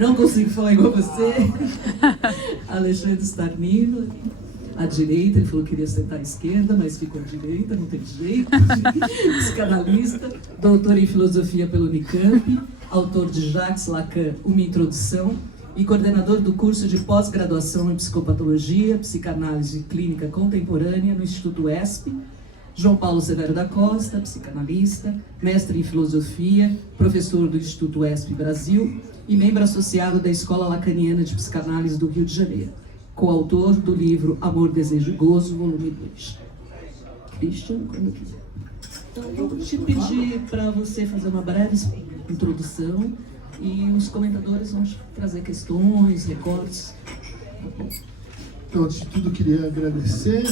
Não consigo falar igual você. Alexandre Starnino, à direita, ele falou que queria sentar à esquerda, mas ficou à direita, não tem jeito. Psicanalista, doutor em filosofia pelo Unicamp, autor de Jacques Lacan, Uma Introdução, e coordenador do curso de pós-graduação em psicopatologia, psicanálise clínica contemporânea no Instituto ESP. João Paulo Severo da Costa, psicanalista, mestre em filosofia, professor do Instituto ESP Brasil e membro associado da Escola Lacaniana de Psicanálise do Rio de Janeiro, coautor do livro Amor, Desejo e Gozo, volume 2. Christian, quando quiser. Então, vou te pedir para você fazer uma breve introdução e os comentadores vão trazer questões, recortes. Então, antes de tudo, queria agradecer,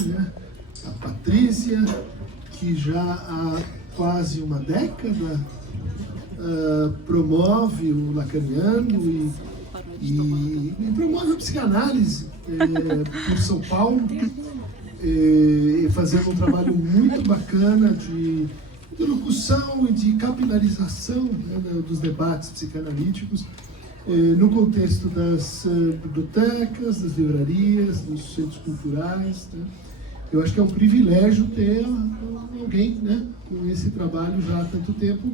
a Patrícia, que já há quase uma década promove o lacaniano e promove a psicanálise por São Paulo, fazendo um trabalho muito bacana de locução e de capilarização dos debates psicanalíticos no contexto das bibliotecas, das livrarias, dos centros culturais. Eu acho que é um privilégio ter alguém com esse trabalho já há tanto tempo.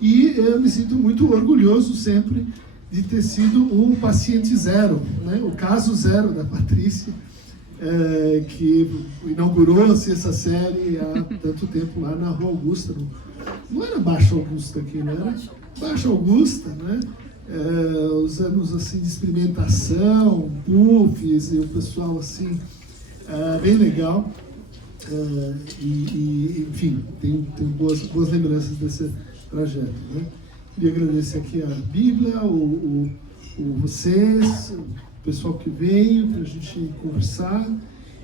E eu me sinto muito orgulhoso sempre de ter sido o paciente zero, o caso zero da Patrícia, que inaugurou-se essa série há tanto tempo lá na Rua Augusta. Não era Baixa Augusta aqui, não era Baixa Augusta, os anos assim, de experimentação, puffs, e o pessoal assim, bem legal. Enfim, tenho boas lembranças desse trajeto. Queria agradecer aqui a Bíblia, vocês, o pessoal que veio para a gente conversar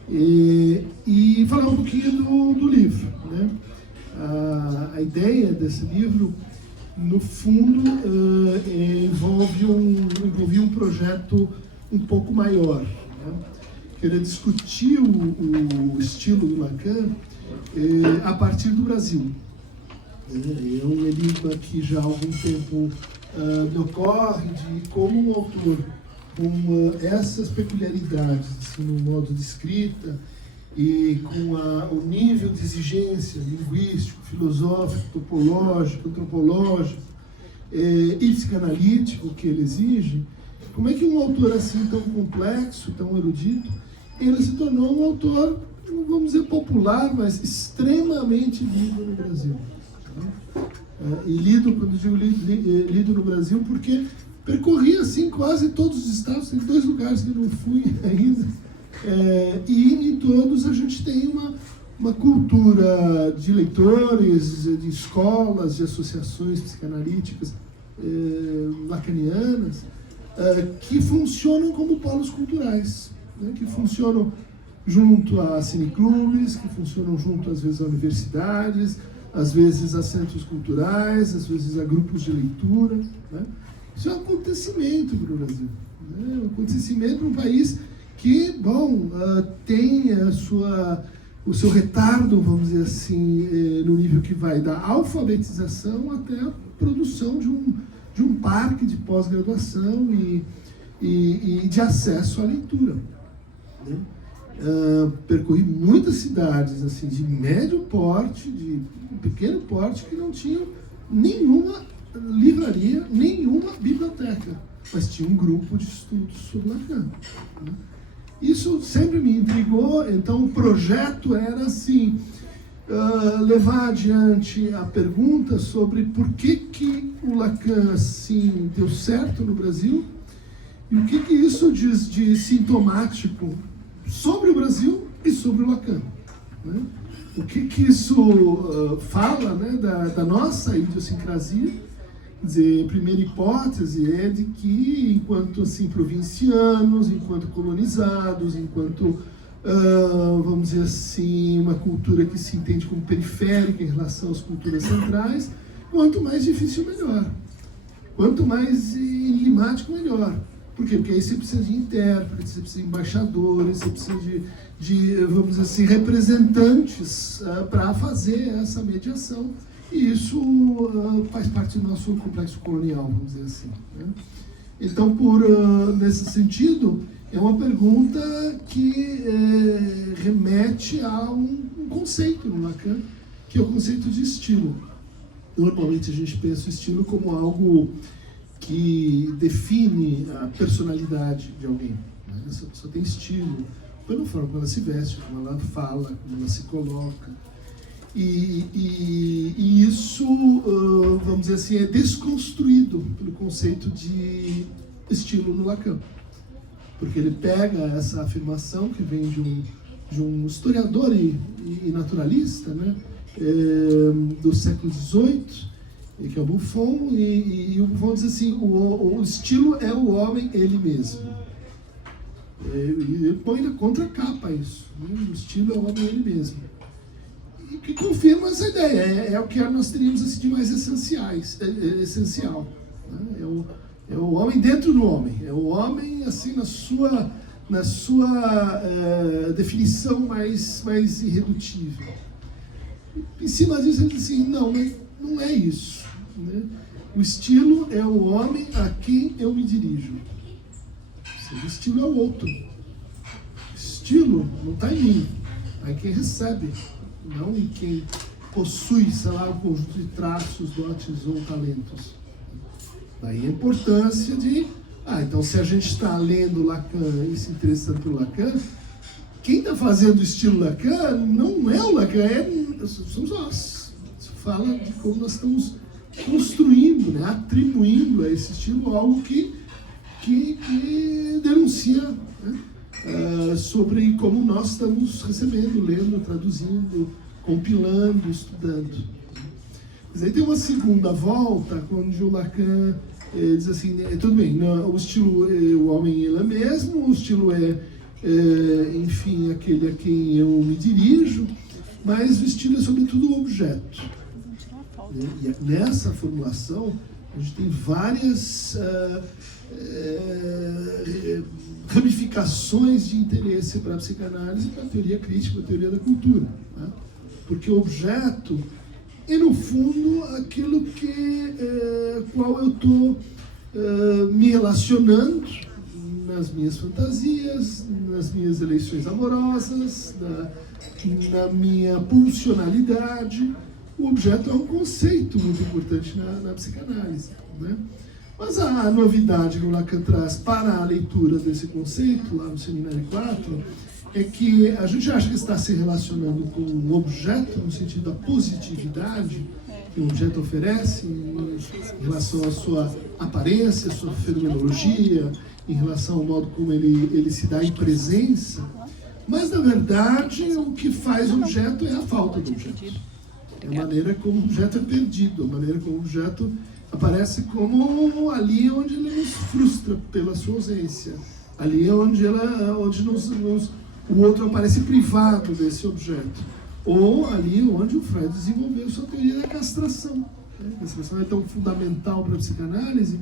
e falar um pouquinho do livro. A ideia desse livro, no fundo, envolvia um projeto um pouco maior. Queria discutir o estilo do Lacan a partir do Brasil. É um enigma que já há algum tempo me ocorre de como um autor com essas peculiaridades assim, no modo de escrita e com o nível de exigência linguístico, filosófico, topológico, antropológico e psicanalítico que ele exige, como é que um autor assim tão complexo, tão erudito, ele se tornou um autor, não vamos dizer popular, mas extremamente lido no Brasil. E lido, quando digo lido no Brasil, porque percorri assim quase todos os estados, tem 2 lugares que eu não fui ainda, e em todos a gente tem uma cultura de leitores, de escolas, de associações psicanalíticas lacanianas, que funcionam como polos culturais, que funcionam junto a cineclubes, que funcionam junto às vezes a universidades, às vezes a centros culturais, às vezes a grupos de leitura. Isso é um acontecimento para o Brasil. Um acontecimento para um país que, tem o seu retardo, vamos dizer assim, no nível que vai da alfabetização até a produção de um parque de pós-graduação e de acesso à leitura. Percorri muitas cidades assim, de médio porte, de pequeno porte, que não tinham nenhuma livraria, nenhuma biblioteca, mas tinha um grupo de estudos sobre Lacan. Isso sempre me intrigou, então o projeto era assim, levar adiante a pergunta sobre por que o Lacan assim, deu certo no Brasil e o que isso diz de sintomático sobre o Brasil e sobre o Lacan. O que isso fala da nossa idiosincrasia. Quer dizer, a primeira hipótese é de que, enquanto assim, provincianos, enquanto colonizados, enquanto, vamos dizer assim, uma cultura que se entende como periférica em relação às culturas centrais, quanto mais difícil, melhor. Quanto mais enigmático, melhor. Por quê? Porque aí você precisa de intérpretes, você precisa de embaixadores, você precisa de vamos dizer assim, representantes para fazer essa mediação. E isso faz parte do nosso complexo colonial, vamos dizer assim. Então, nesse sentido, é uma pergunta que remete a um conceito no Lacan, que é o conceito de estilo. Normalmente a gente pensa o estilo como algo que define a personalidade de alguém. Né? Essa pessoa tem estilo, pela forma como ela se veste, como ela fala, como ela se coloca. E isso, vamos dizer assim, é desconstruído pelo conceito de estilo no Lacan. Porque ele pega essa afirmação que vem de um historiador e naturalista, né, do século XVIII, que é o Buffon, e o Buffon diz assim, o estilo é o homem ele mesmo. Ele põe na contracapa isso, né? O estilo é o homem ele mesmo. E que confirma essa ideia, é o que nós teríamos assim, de mais essencial. Né? É o homem dentro do homem, é o homem assim na sua definição mais irredutível. Em cima disso ele diz assim, não é isso. Né? O estilo é o homem a quem eu me dirijo. Ou seja, o estilo é o outro. O estilo não está em mim, está em quem recebe, não em quem possui, sei lá, um conjunto de traços, dotes ou talentos. Daí a importância de... então se a gente está lendo Lacan e se interessando por Lacan, quem está fazendo o estilo Lacan não é o Lacan, somos nós. Isso fala de como nós estamos construindo, né, atribuindo a esse estilo algo que denuncia, né, sobre como nós estamos recebendo, lendo, traduzindo, compilando, estudando. Mas aí tem uma segunda volta, quando o Lacan diz assim, tudo bem, o estilo é o homem ele é mesmo, o estilo enfim, aquele a quem eu me dirijo, mas o estilo é sobretudo o objeto. E nessa formulação, a gente tem várias ramificações de interesse para a psicanálise, para a teoria crítica, para a teoria da cultura. Né? Porque o objeto é, no fundo, aquilo qual eu estou me relacionando nas minhas fantasias, nas minhas eleições amorosas, na minha pulsionalidade. O objeto é um conceito muito importante na psicanálise. Né? Mas a novidade que o Lacan traz para a leitura desse conceito, lá no Seminário 4, é que a gente acha que está se relacionando com um objeto, no sentido da positividade que o objeto oferece, em relação à sua aparência, à sua fenomenologia, em relação ao modo como ele se dá em presença. Mas, na verdade, o que faz o objeto é a falta do objeto. É a maneira como o objeto é perdido, a maneira como o objeto aparece como ali onde ele nos frustra pela sua ausência. Ali é onde o outro aparece privado desse objeto. Ou ali onde o Freud desenvolveu sua teoria da castração. A castração é tão fundamental para a psicanálise,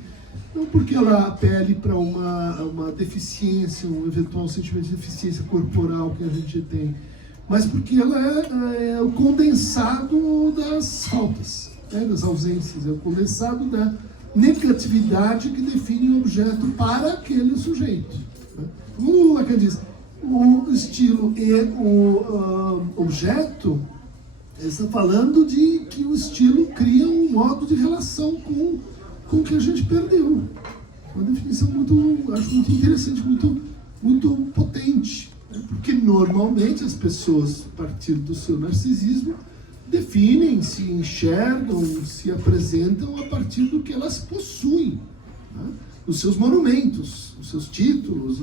não porque ela apele para uma deficiência, um eventual sentimento de deficiência corporal que a gente tem, mas porque ela é o condensado das faltas, né, das ausências, é o condensado da negatividade que define o objeto para aquele sujeito. Né? Como o Lacan diz, o estilo e o objeto, ele está falando de que o estilo cria um modo de relação com o que a gente perdeu. Uma definição acho muito interessante, muito potente. Porque normalmente as pessoas, a partir do seu narcisismo, definem, se enxergam, se apresentam a partir do que elas possuem, né? Os seus monumentos, os seus títulos,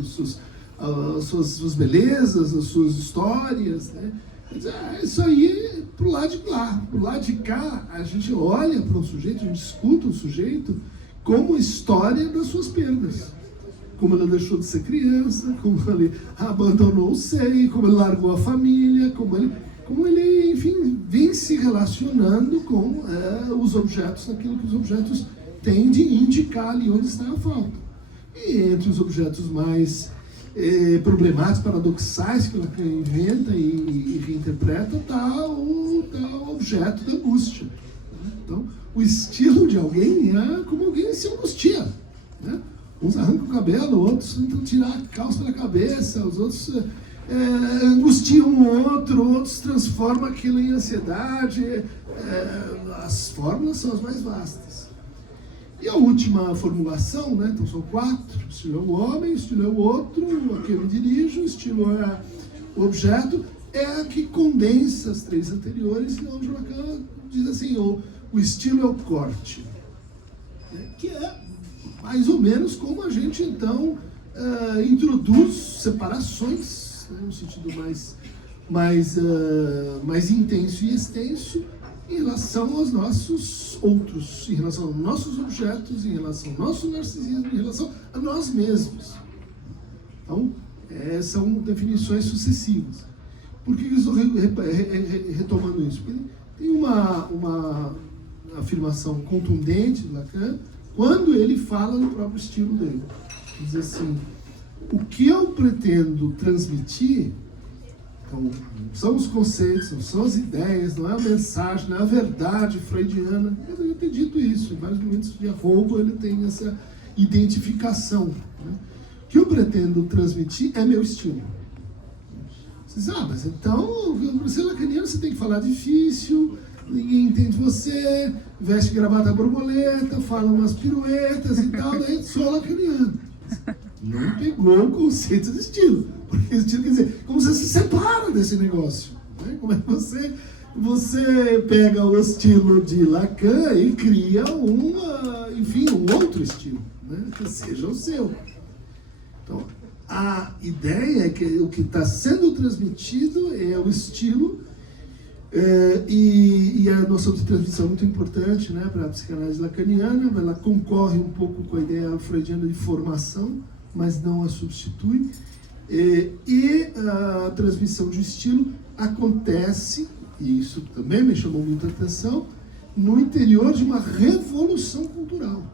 as suas belezas, as suas histórias, né? Isso aí é pro lado de lá. Pro lado de cá, a gente olha para um sujeito, a gente escuta o sujeito como história das suas perdas. Como ele deixou de ser criança, como ele abandonou o seio, como ele largou a família, como ele, enfim, vem se relacionando com os objetos, naquilo que os objetos têm de indicar ali onde está a falta. E entre os objetos mais problemáticos, paradoxais, que Lacan inventa e reinterpreta, está o objeto da angústia. Então, o estilo de alguém é como alguém se angustia, né? Uns arrancam o cabelo, outros tentam tirar a calça da cabeça, os outros angustiam um outro, outros transformam aquilo em ansiedade. As fórmulas são as mais vastas. E a última formulação, né? Então são 4, o estilo é o homem, o estilo é o outro, a que eu me dirijo, o estilo é o objeto, é a que condensa as 3 anteriores, e onde Lacan diz assim, o estilo é o corte, que é mais ou menos como a gente então introduz separações, né, no sentido mais intenso e extenso, em relação aos nossos outros, em relação aos nossos objetos, em relação ao nosso narcisismo, em relação a nós mesmos. Então, são definições sucessivas. Por que eu estou retomando isso? Porque tem uma afirmação contundente de Lacan quando ele fala no próprio estilo dele. Diz assim, o que eu pretendo transmitir, então, não são os conceitos, não são as ideias, não é a mensagem, não é a verdade freudiana. Eu já tenho dito isso, em vários momentos de roubo ele tem essa identificação. Né? O que eu pretendo transmitir é meu estilo. Você diz, mas então, para ser lacaniano você tem que falar difícil, ninguém entende você, veste gravata borboleta, fala umas piruetas e tal, daí sou lacaniano. Não pegou o conceito de estilo. Porque estilo quer dizer, como você se separa desse negócio. Né? Como é que você pega o estilo de Lacan e cria um outro estilo, né? Que seja o seu. Então, a ideia é que o que está sendo transmitido é o estilo, e a noção de transmissão é muito importante, né, para a psicanálise lacaniana. Ela concorre um pouco com a ideia freudiana de formação, mas não a substitui. E a transmissão de estilo acontece, e isso também me chamou muita atenção, no interior de uma revolução cultural.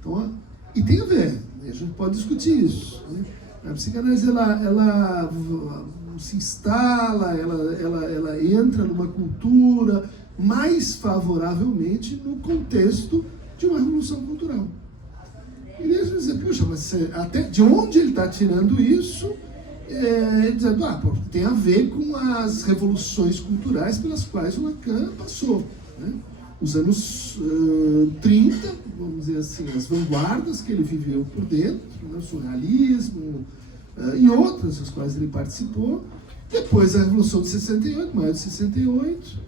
Então, e tem a ver, a gente pode discutir isso. Né? A psicanálise ela se instala, ela entra numa cultura mais favoravelmente no contexto de uma revolução cultural. E eles dizem, puxa, mas até de onde ele está tirando isso? Dizendo, tem a ver com as revoluções culturais pelas quais o Lacan passou. Né? Os anos 30, vamos dizer assim, as vanguardas que ele viveu por dentro, né? O surrealismo e outras, das quais ele participou. Depois a Revolução de 68, maio de 68.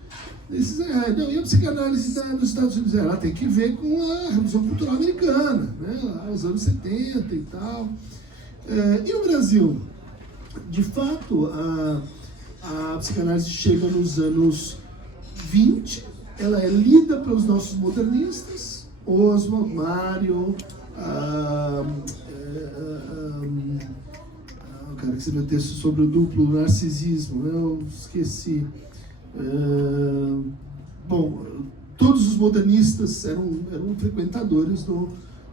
E a psicanálise nos Estados Unidos, ela tem que ver com a Revolução Cultural Americana, né? Lá, os anos 70 e tal. E o Brasil? De fato, a psicanálise chega nos anos 20, ela é lida pelos nossos modernistas, Oswald, Mário, o cara que escreveu texto sobre o duplo narcisismo, né? Eu esqueci. Todos os modernistas eram frequentadores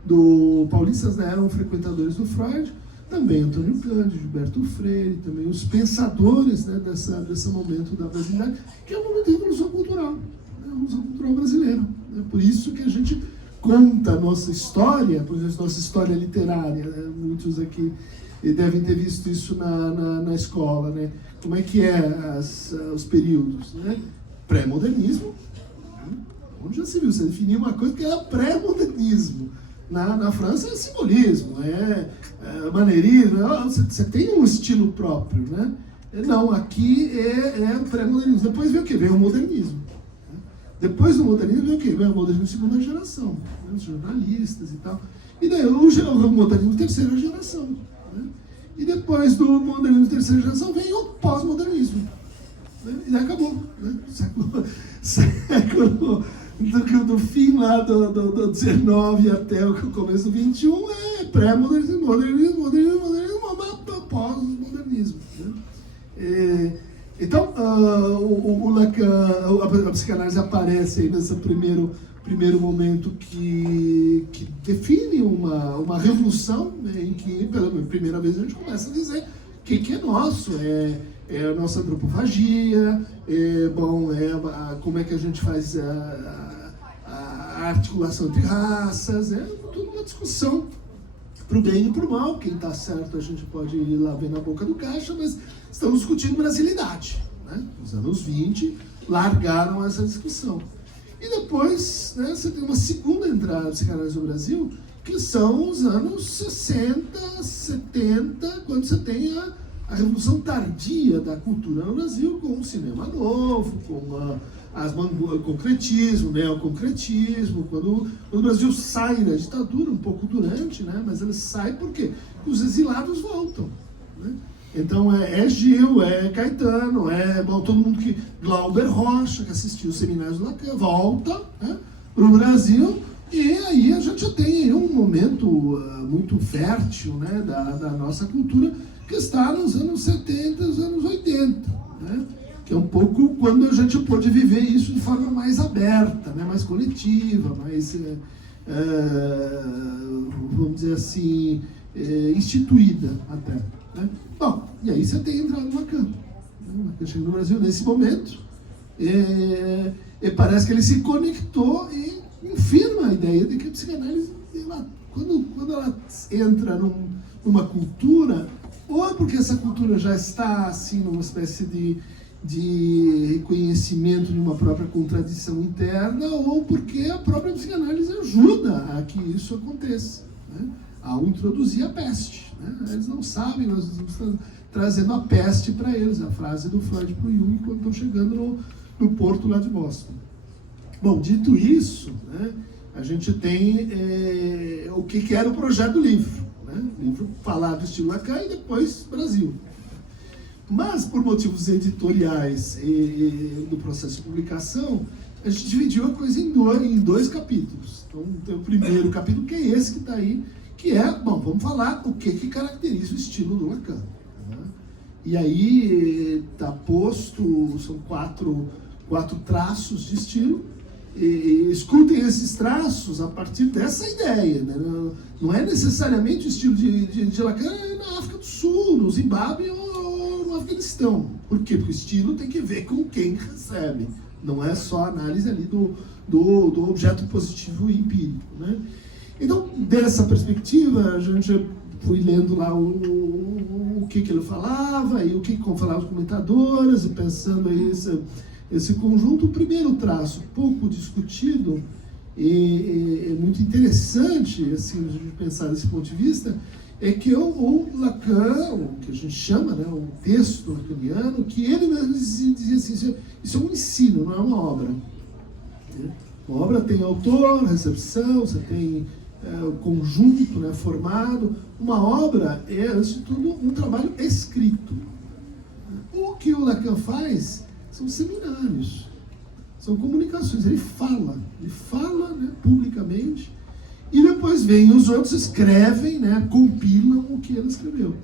do paulistas, né, eram frequentadores do Freud, também Antônio Cândido, Gilberto Freire, também os pensadores, né, desse momento da brasilidade, que é o momento da Revolução Cultural, né, a Revolução Cultural brasileira. Né, por isso que a gente conta a nossa história, por exemplo, nossa história literária, né, muitos aqui devem ter visto isso na escola, né? Como é que os períodos, né? Pré-modernismo, onde já se viu, você definia uma coisa que era pré-modernismo. Na França é simbolismo, maneirismo, você tem um estilo próprio, né? Não, aqui é pré-modernismo. Depois vem o quê? Vem o modernismo. Né? Depois do modernismo vem o quê? Vem o modernismo de segunda geração, né? Os jornalistas e tal. E daí o modernismo de terceira geração. Né? E depois do modernismo de terceira geração vem o pós-modernismo. Né? E daí acabou. Né? Século do fim lá do 19 até o começo do 21 é pré-modernismo, modernismo, pós-modernismo. Né? Então, o Lacan, a psicanálise aparece aí nesse primeiro momento que define uma revolução, né, em que, pela primeira vez, a gente começa a dizer o que é nosso, é a nossa antropofagia, como é que a gente faz a articulação entre raças, tudo discussão para o bem e para o mal. Quem está certo a gente pode ir lá ver na boca do caixa, mas estamos discutindo brasilidade, né? Nos anos 20 largaram essa discussão. E depois, né, você tem uma segunda entrada de psicanálise no Brasil, que são os anos 60, 70, quando você tem a revolução tardia da cultura no Brasil, com o cinema novo, com o concretismo, o neoconcretismo, quando o Brasil sai da ditadura, um pouco durante, né, mas ele sai por quê? Porque os exilados voltam, né? Então é Gil, é Caetano, todo mundo que... Glauber Rocha, que assistiu os seminários do Lacan, volta, né, para o Brasil, e aí a gente já tem aí um momento muito fértil, né, da nossa cultura, que está nos anos 70, nos anos 80, né, que é um pouco quando a gente pôde viver isso de forma mais aberta, né, mais coletiva, mais, vamos dizer assim, instituída até, né? Bom, e aí você tem entrado no Lacan. O Lacan chega no Brasil nesse momento, e parece que ele se conectou e confirma a ideia de que a psicanálise, quando ela entra numa cultura, ou é porque essa cultura já está assim numa espécie de reconhecimento de uma própria contradição interna, ou porque a própria psicanálise ajuda a que isso aconteça, né? Ao introduzir a peste, né? Eles não sabem, nós estamos trazendo a peste para eles, a frase do Freud para o Jung quando estão chegando no porto lá de Boston. Bom, dito isso, né, a gente tem o que era o projeto do livro, né? O livro falado do estilo Lacan e depois Brasil. Mas, por motivos editoriais e do processo de publicação, a gente dividiu a coisa em dois capítulos. Então, tem o primeiro capítulo, que é esse que está aí, que é, vamos falar o que caracteriza o estilo do Lacan, né? E aí está posto, são quatro traços de estilo, e escutem esses traços a partir dessa ideia, né? Não é necessariamente o estilo de Lacan na África do Sul, no Zimbábue ou no Afeganistão. Por quê? Porque o estilo tem que ver com quem recebe, não é só a análise ali do objeto positivo e empírico, né? Então, dessa perspectiva, a gente foi lendo lá o que ele falava e o que falavam os comentadores, e pensando aí esse conjunto. O primeiro traço, pouco discutido e muito interessante, assim, a gente pensar desse ponto de vista, é que o Lacan, o que a gente chama, né, o texto lacaniano, que ele mesmo dizia assim, isso é um ensino, não é uma obra. Uma obra tem autor, recepção, você tem o conjunto, né, formado. Uma obra é, antes de tudo, um trabalho escrito. O que o Lacan faz são seminários, são comunicações. Ele fala, né, publicamente, e depois vem os outros, escrevem, né, compilam o que ele escreveu.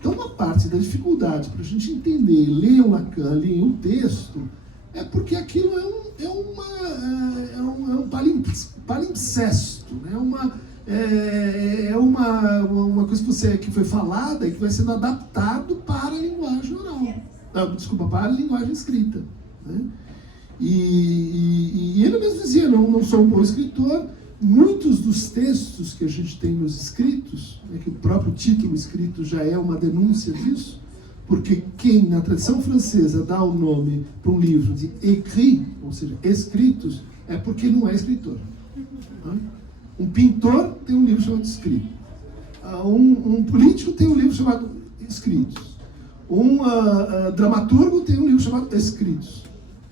Então, uma parte da dificuldade para a gente entender, ler o Lacan, ler o texto, é porque aquilo é um palimpsesto, né? Uma coisa que foi falada e que vai sendo adaptado para a linguagem oral. Para a linguagem escrita, né? E ele mesmo dizia, não sou um bom escritor. Muitos dos textos que a gente tem nos escritos, né, que o próprio título escrito já é uma denúncia disso, porque quem, na tradição francesa, dá o nome para um livro de écrit, ou seja, escritos, é porque não é escritor. Né? Um pintor tem um livro chamado Escrito. Um político tem um livro chamado Escritos. Um dramaturgo tem um livro chamado Escritos.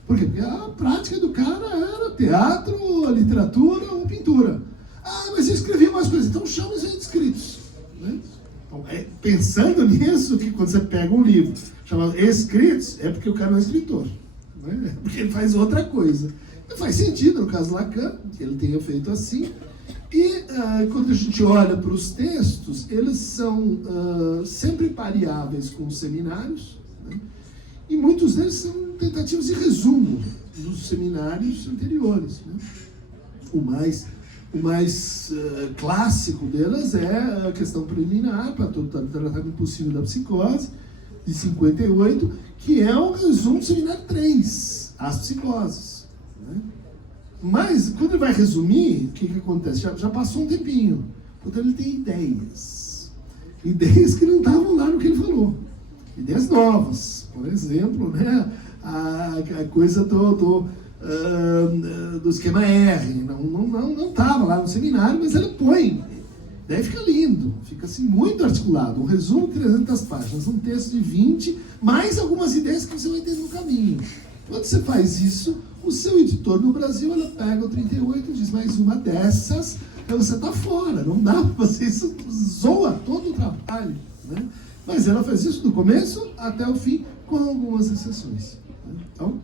Por quê? Porque a prática do cara era teatro, literatura ou pintura. Mas eu escrevi umas coisas, então chama isso aí de escritos. Né? Então, pensando nisso, que quando você pega um livro chamado Escritos, é porque o cara não é escritor. Né? Porque ele faz outra coisa. E faz sentido, no caso do Lacan, que ele tenha feito assim. E quando a gente olha para os textos, eles são sempre pareáveis com os seminários, né? E muitos deles são tentativas de resumo dos seminários anteriores. Né? O mais clássico delas é a questão preliminar para todo o tratamento impossível da psicose, de 58, que é um resumo do seminário 3, as psicoses. Né? Mas, quando ele vai resumir, o que acontece? Já passou um tempinho. Então, ele tem ideias. Ideias que não estavam lá no que ele falou. Ideias novas. Por exemplo, né, a coisa do esquema R. Não estava lá no seminário, mas ele põe. Daí fica lindo, fica assim muito articulado. Um resumo de 300 páginas, um texto de 20, mais algumas ideias que você vai ter no caminho. Quando você faz isso, o seu editor no Brasil, ela pega o 38 e diz, mais uma dessas, então você está fora, não dá para você, isso zoa todo o trabalho. Né? Mas ela faz isso do começo até o fim, com algumas exceções. Né? Então,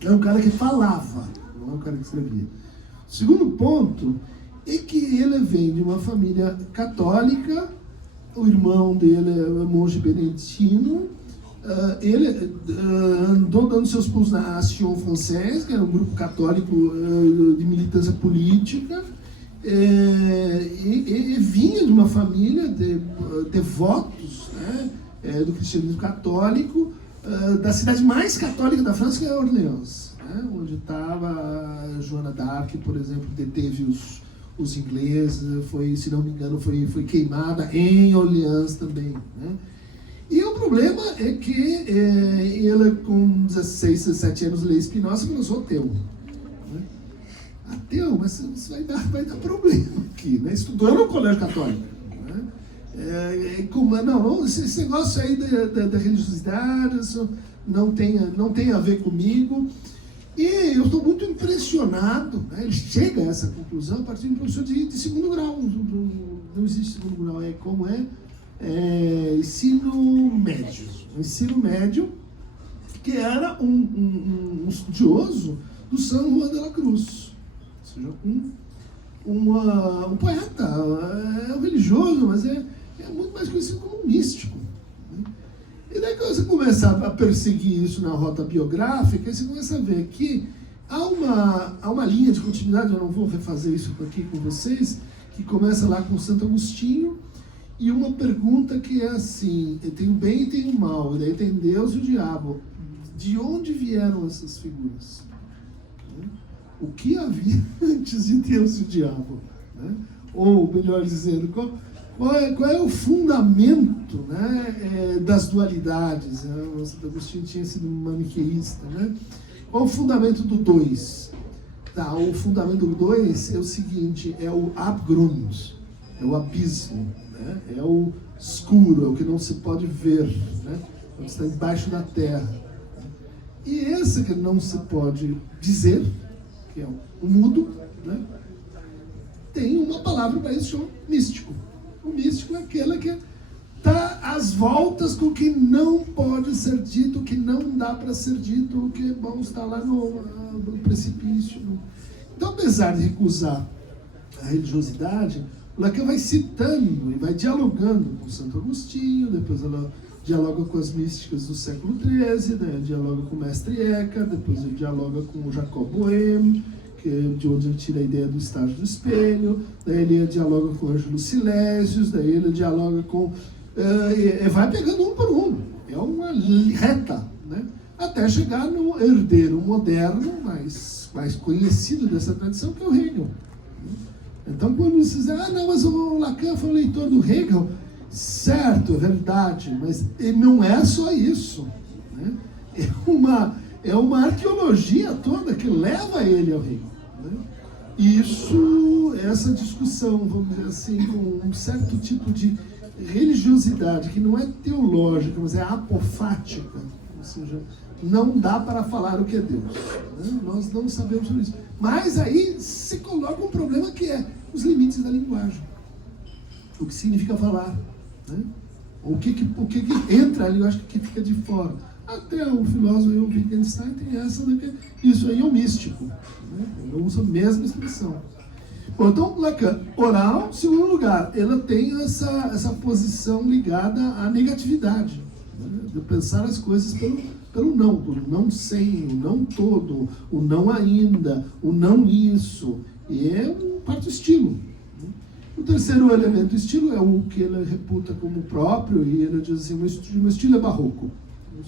é um cara que falava, não é um cara que escrevia. O segundo ponto é que ele vem de uma família católica, o irmão dele é monge beneditino, ele andou dando seus pulos na Action Française, que era um grupo católico de militância política, e vinha de uma família de devotos, né, do cristianismo católico, da cidade mais católica da França, que é Orleans, né, onde estava Joana d'Arc, por exemplo, deteve os ingleses, se não me engano, foi queimada em Orleans também, né? E o problema é que ele, com 16, 17 anos, lê Spinoza e começou ateu. Né? Ateu, mas isso vai dar problema aqui, né? Estudou no colégio católico. Né? Esse negócio aí da religiosidade, isso não tem a ver comigo. E eu estou muito impressionado, né? Ele chega a essa conclusão a partir de um professor de segundo grau. Não existe segundo grau, ensino médio. Ensino médio, que era um estudioso do San Juan de la Cruz. Ou seja, um poeta, é um religioso, mas é muito mais conhecido como um místico. E daí quando você começa a perseguir isso na rota biográfica, você começa a ver que há uma linha de continuidade, eu não vou refazer isso aqui com vocês, que começa lá com Santo Agostinho, e uma pergunta que é assim, tem o bem e tem o mal, e daí tem Deus e o diabo. De onde vieram essas figuras? O que havia antes de Deus e o diabo? Ou, melhor dizendo, qual é o fundamento, né, das dualidades? O Santo Agostinho tinha sido maniqueísta. Né? Qual é o fundamento do dois? O fundamento do dois é o seguinte, é o Abgrund, é o abismo, né? É o escuro, é o que não se pode ver, né? É o que está embaixo da terra. E esse que não se pode dizer, que é o mudo, né? Tem uma palavra para isso, chama místico. O místico é aquele que está às voltas com o que não pode ser dito, o que não dá para ser dito, o que está lá no precipício. Então, apesar de recusar a religiosidade, Lacan vai citando e vai dialogando com Santo Agostinho, depois ela dialoga com as místicas do século XIII, né? Dialoga com o mestre Eckhart, depois ele dialoga com o Jacob Boehme, que é de onde ele tira a ideia do estágio do espelho, daí ele dialoga com o Ângelo Silésios, daí ele dialoga com... vai pegando um por um, é uma reta, né? Até chegar no herdeiro moderno, mais conhecido dessa tradição, que é o Hegel. Então, quando você diz, mas o Lacan foi o leitor do Hegel, certo, é verdade, mas não é só isso. Né? É uma arqueologia toda que leva ele ao Hegel. Né? E essa discussão, vamos dizer assim, com um certo tipo de religiosidade, que não é teológica, mas é apofática, ou seja, não dá para falar o que é Deus. Né? Nós não sabemos sobre isso. Mas aí se coloca um problema que é os limites da linguagem. O que significa falar. Né? O que entra ali, eu acho que fica de fora. Até o filósofo Wittgenstein tem essa, né, isso aí é o místico. Né? Ele usa a mesma expressão. Bom, então, Lacan, oral, em segundo lugar, ela tem essa posição ligada à negatividade. Né? De pensar as coisas pelo não sem, o não todo, o não ainda, o não isso. E é parte do estilo. O terceiro elemento do estilo é o que ele reputa como próprio, e ele diz assim, meu estilo é barroco.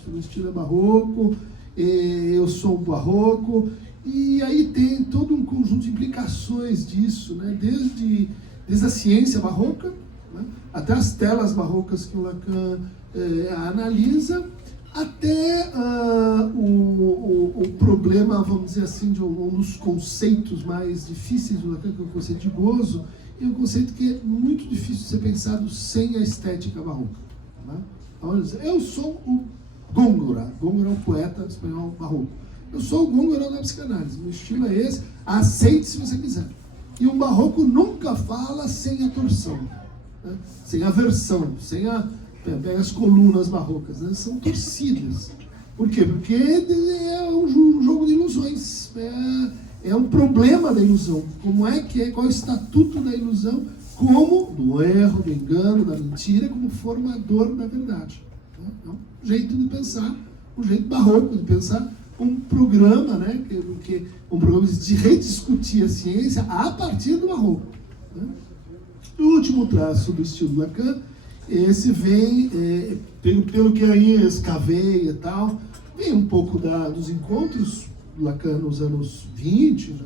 Meu estilo é barroco, eu sou barroco, E aí tem todo um conjunto de implicações disso, né? Desde a ciência barroca, né? Até as telas barrocas que o Lacan analisa, até o problema, vamos dizer assim, de um dos conceitos mais difíceis do Lacan, que é o conceito de gozo, e um conceito que é muito difícil de ser pensado sem a estética barroca. Né? Então, eu sou o Góngora. Góngora é um poeta espanhol barroco. Eu sou o Góngora da psicanálise. Meu estilo é esse. Aceite se você quiser. E um barroco nunca fala sem a torção, né? Sem a versão, sem a... Pega as colunas barrocas, né? São torcidas. Por quê? Porque é um jogo de ilusões. É um problema da ilusão. Como é que é? Qual é o estatuto da ilusão? Como do erro, do engano, da mentira, como formador da verdade. É um jeito de pensar, um jeito barroco de pensar, um programa, né? Um programa de rediscutir a ciência a partir do barroco. Né? O último traço do estilo Lacan, esse vem, pelo que aí escavei e tal, vem um pouco dos encontros Lacan nos anos 20,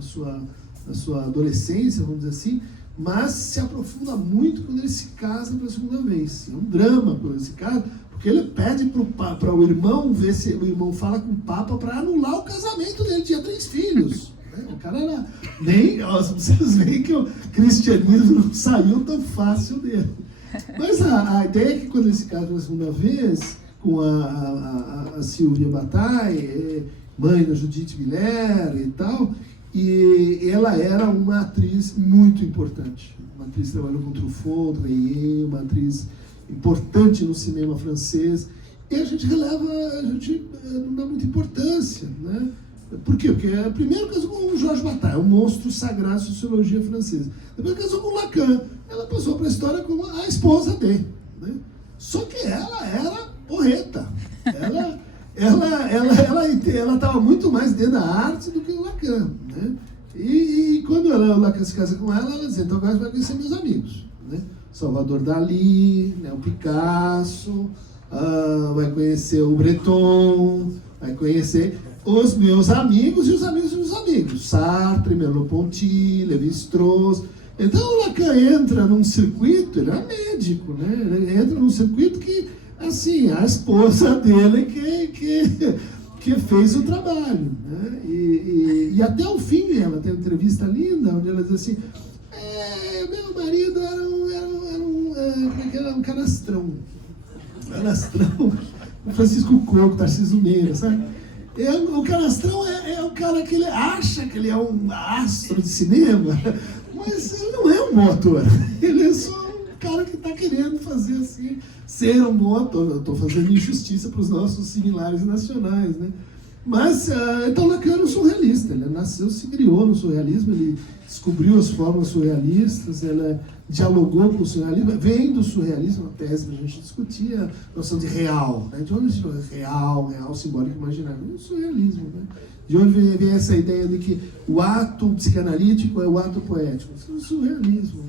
na sua adolescência, vamos dizer assim, mas se aprofunda muito quando ele se casa pela segunda vez. É um drama quando ele se casa, porque ele pede para o irmão ver se o irmão fala com o Papa para anular o casamento dele. Tinha 3 filhos. Né? O cara era nem... Vocês veem que o cristianismo não saiu tão fácil dele. Mas a ideia é que quando ele se casa pela segunda vez, com a Silvia Bataille, mãe da Judith Miller e tal, e ela era uma atriz muito importante. Uma atriz que trabalhou com Truffaut, Dreyer, uma atriz importante no cinema francês. E a gente não dá muita importância, né? Por quê? Porque primeiro casou com o Georges Bataille, um monstro sagrado da sociologia francesa. Depois casou com Lacan. Ela passou para a história como a esposa dele. Né? Só que ela era porreta. Ela estava muito muito mais dentro da arte do que o Lacan, né? E quando o Lacan se casa com ela diz, então agora você vai conhecer meus amigos, né? Salvador Dalí, né, o Picasso, vai conhecer o Breton, vai conhecer os meus amigos e os amigos dos meus amigos, Sartre, Merleau-Ponty, Lévi-Strauss. Então o Lacan entra num circuito, ele é médico, né? Ele entra num circuito que, assim, a esposa dele que fez o trabalho, né? E até o fim, ela tem uma entrevista linda, onde ela diz assim, meu marido era um canastrão. O Francisco Coco, Tarcísio Meira, sabe? O canastrão é o cara que ele acha que ele é um astro de cinema, mas ele não é um bom ator. Ele é só um cara que está querendo fazer assim, ser um bom ator. Eu estou fazendo injustiça para os nossos similares nacionais, né? Mas, então, Lacan era um surrealista. Ele nasceu, se criou no surrealismo, ele descobriu as formas surrealistas, ele dialogou com o surrealismo, vem do surrealismo, uma tese que a gente discutia, a noção de real, né? De onde vem real simbólico imaginário? Do surrealismo, né? De onde vem essa ideia de que o ato psicanalítico é o ato poético? Isso é o surrealismo.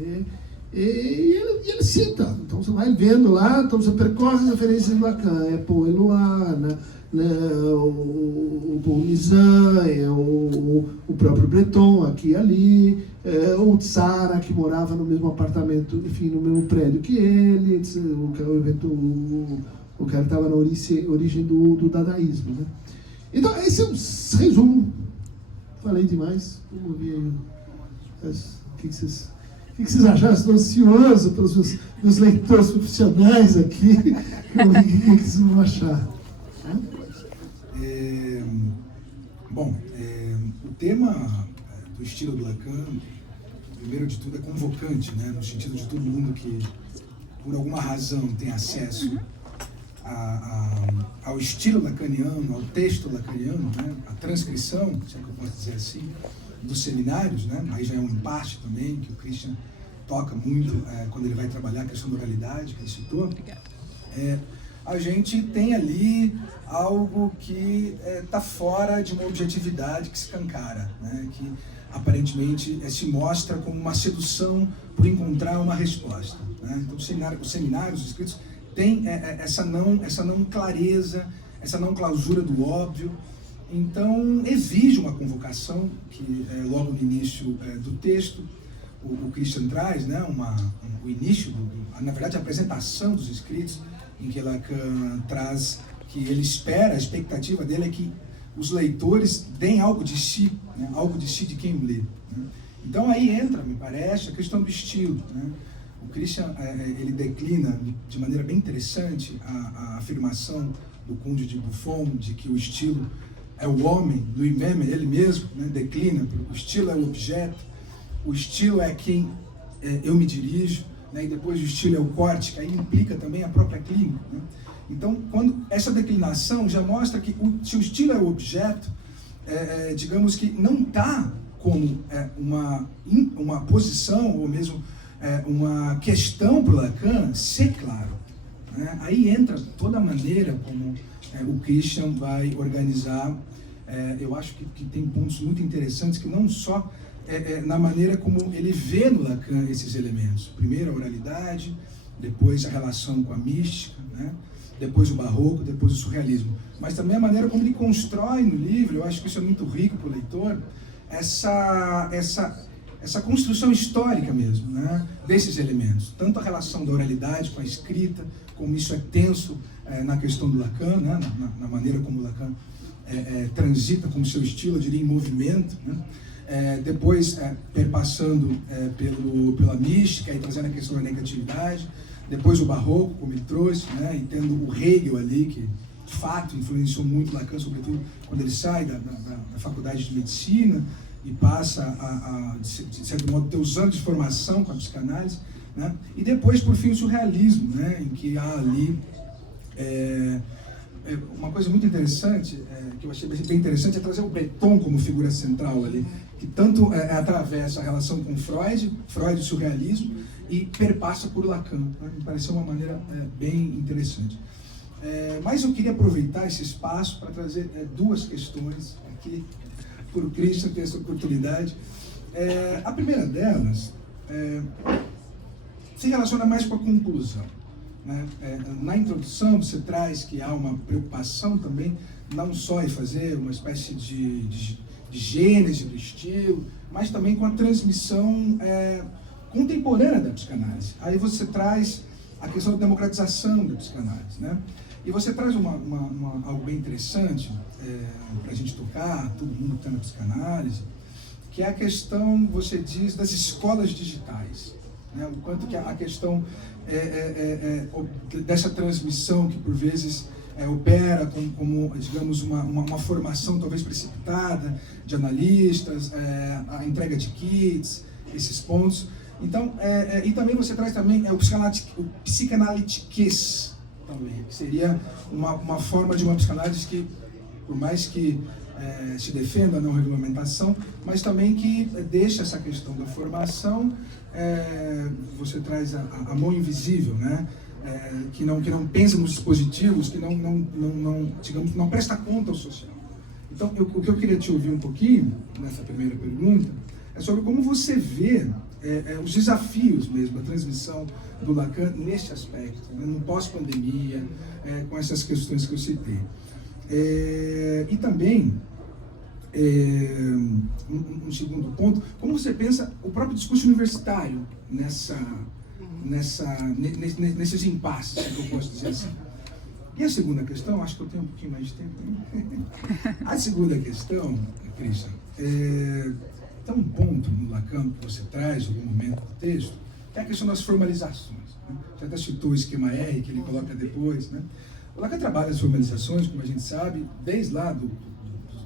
E ele cita, então você vai vendo lá, então você percorre as referências do Lacan, Paul Eluard, né? O Paul Nizam, o próprio Breton, aqui e ali, o Tzara, que morava no mesmo apartamento, enfim, no mesmo prédio que ele, o cara estava na origem do dadaísmo, né? Então, esse é um resumo. Falei demais. Vamos ouvir aí. O que vocês acharam? Estou ansioso pelos meus leitores profissionais aqui. O que vocês vão achar? O tema do estilo do Lacan, primeiro de tudo, é convocante, né? No sentido de todo mundo que, por alguma razão, tem acesso ao estilo lacaniano, ao texto lacaniano, né? A transcrição, se é que eu posso dizer assim, dos seminários, né? Aí já é um parte também, que o Christian toca muito quando ele vai trabalhar a questão da oralidade, que ele citou. A gente tem ali algo que está fora de uma objetividade que escancara, né? Que aparentemente se mostra como uma sedução por encontrar uma resposta, né? Então os seminários, os escritos, têm essa não clareza, essa não clausura do óbvio, Então, exige uma convocação, que logo no início do texto, o Christian traz, né, o início, na verdade, a apresentação dos escritos, em que Lacan traz que ele espera, a expectativa dele é que os leitores deem algo de si, né, algo de si de quem lê. Né? Então, aí entra, me parece, a questão do estilo. Né? O Christian, ele declina de maneira bem interessante a afirmação do Conde de Buffon, de que o estilo é o homem, Louis Meme, ele mesmo, né, declina, o estilo é o objeto, o estilo é quem eu me dirijo, né, e depois o estilo é o corte, que aí implica também a própria clínica. Né? Então, quando essa declinação já mostra que se o estilo é o objeto, digamos que não está como uma posição, ou mesmo uma questão para o Lacan ser claro. Né? Aí entra toda a maneira como o Christian vai organizar. Eu acho que tem pontos muito interessantes, que não só na maneira como ele vê no Lacan esses elementos. Primeiro a oralidade, depois a relação com a mística, né? Depois o barroco, depois o surrealismo. Mas também a maneira como ele constrói no livro, eu acho que isso é muito rico para o leitor, essa construção histórica mesmo, né, desses elementos. Tanto a relação da oralidade com a escrita, como isso é tenso na questão do Lacan, né, na maneira como o Lacan transita com o seu estilo, eu diria, em movimento, né. Depois perpassando pela mística e trazendo a questão da negatividade, depois o barroco, como ele trouxe, né, e tendo o Hegel ali, que de fato influenciou muito Lacan, sobretudo quando ele sai da faculdade de medicina e passa de certo modo, ter os anos de formação com a psicanálise, né, e depois, por fim, o surrealismo, né, em que há ali uma coisa muito interessante, que eu achei bem interessante, é trazer o Breton como figura central ali, que tanto atravessa a relação com Freud e o surrealismo, e perpassa por Lacan. Né? Me pareceu uma maneira bem interessante. Mas eu queria aproveitar esse espaço para trazer duas questões aqui, por o Christian ter essa oportunidade. A primeira delas se relaciona mais com a conclusão. Né? Na introdução você traz que há uma preocupação também, não só em fazer uma espécie de gênese do estilo, mas também com a transmissão contemporânea da psicanálise. Aí você traz a questão da democratização da psicanálise, né? E você traz algo bem interessante para a gente tocar, todo mundo que está na psicanálise, que é a questão, você diz, das escolas digitais. Né? O quanto que a questão dessa transmissão que, por vezes, opera como, digamos, uma formação talvez precipitada de analistas, a entrega de kits, esses pontos. Então, e também você traz também o psicanalitiquez, também, que seria uma forma de uma psicanálise que, por mais que se defenda a não regulamentação, mas também que deixa essa questão da formação, você traz a mão invisível, né? Que não pensa nos dispositivos, que digamos, não presta conta ao social. Então, o que eu queria te ouvir um pouquinho, nessa primeira pergunta, é sobre como você vê os desafios mesmo, a transmissão do Lacan neste aspecto, né, no pós-pandemia, com essas questões que eu citei. E também, um segundo ponto, como você pensa o próprio discurso universitário nesses impasses, que eu posso dizer assim. E a segunda questão, acho que eu tenho um pouquinho mais de tempo. A segunda questão, Christian, tem um ponto no Lacan que você traz em algum momento do texto, que é a questão das formalizações. Né? Você até citou o esquema R, que ele coloca depois. Né? O Lacan trabalha as formalizações, como a gente sabe, desde lá do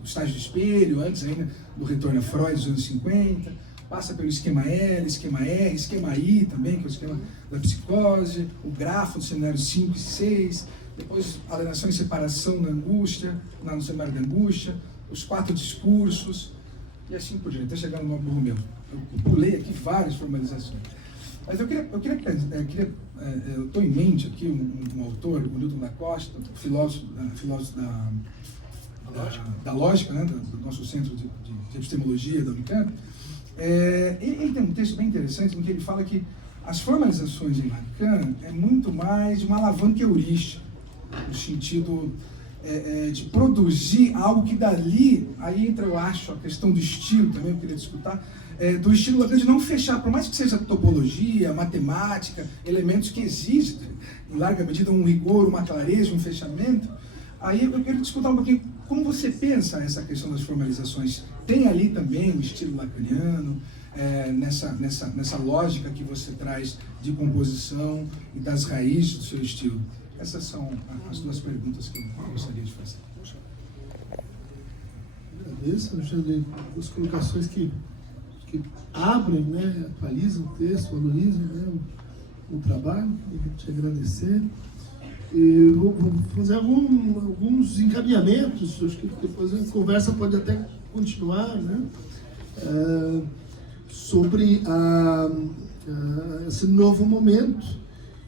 estágio de espelho, antes ainda do retorno a Freud dos anos 50, passa pelo esquema L, esquema R, esquema I também, que é o esquema da psicose, o grafo do seminário 5 e 6, depois alienação e separação na angústia, no seminário da angústia, os 4 discursos, e assim por diante, até chegar no burro meu. Eu pulei aqui várias formalizações. Mas eu estou em mente aqui um autor, o Newton da Costa, filósofo da lógica, né, do nosso centro de epistemologia da Unicamp. Ele tem um texto bem interessante em que ele fala que as formalizações em Lacan é muito mais uma alavanca heurística, no sentido de produzir algo que dali, aí entra, eu acho, a questão do estilo também, eu queria discutir, do estilo lacaniano de não fechar, por mais que seja topologia, matemática, elementos que exigem, em larga medida, um rigor, uma clareza, um fechamento. Aí eu quero discutir um pouquinho como você pensa essa questão das formalizações. Tem ali também o estilo lacaniano, nessa lógica que você traz de composição e das raízes do seu estilo? Essas são as duas perguntas que eu gostaria de fazer. Agradeço, Alexandre, as colocações que abrem, né, atualizam o texto, valorizam, né, o trabalho. Eu quero te agradecer. E vou fazer alguns encaminhamentos, acho que depois a conversa pode até continuar, né, sobre esse novo momento,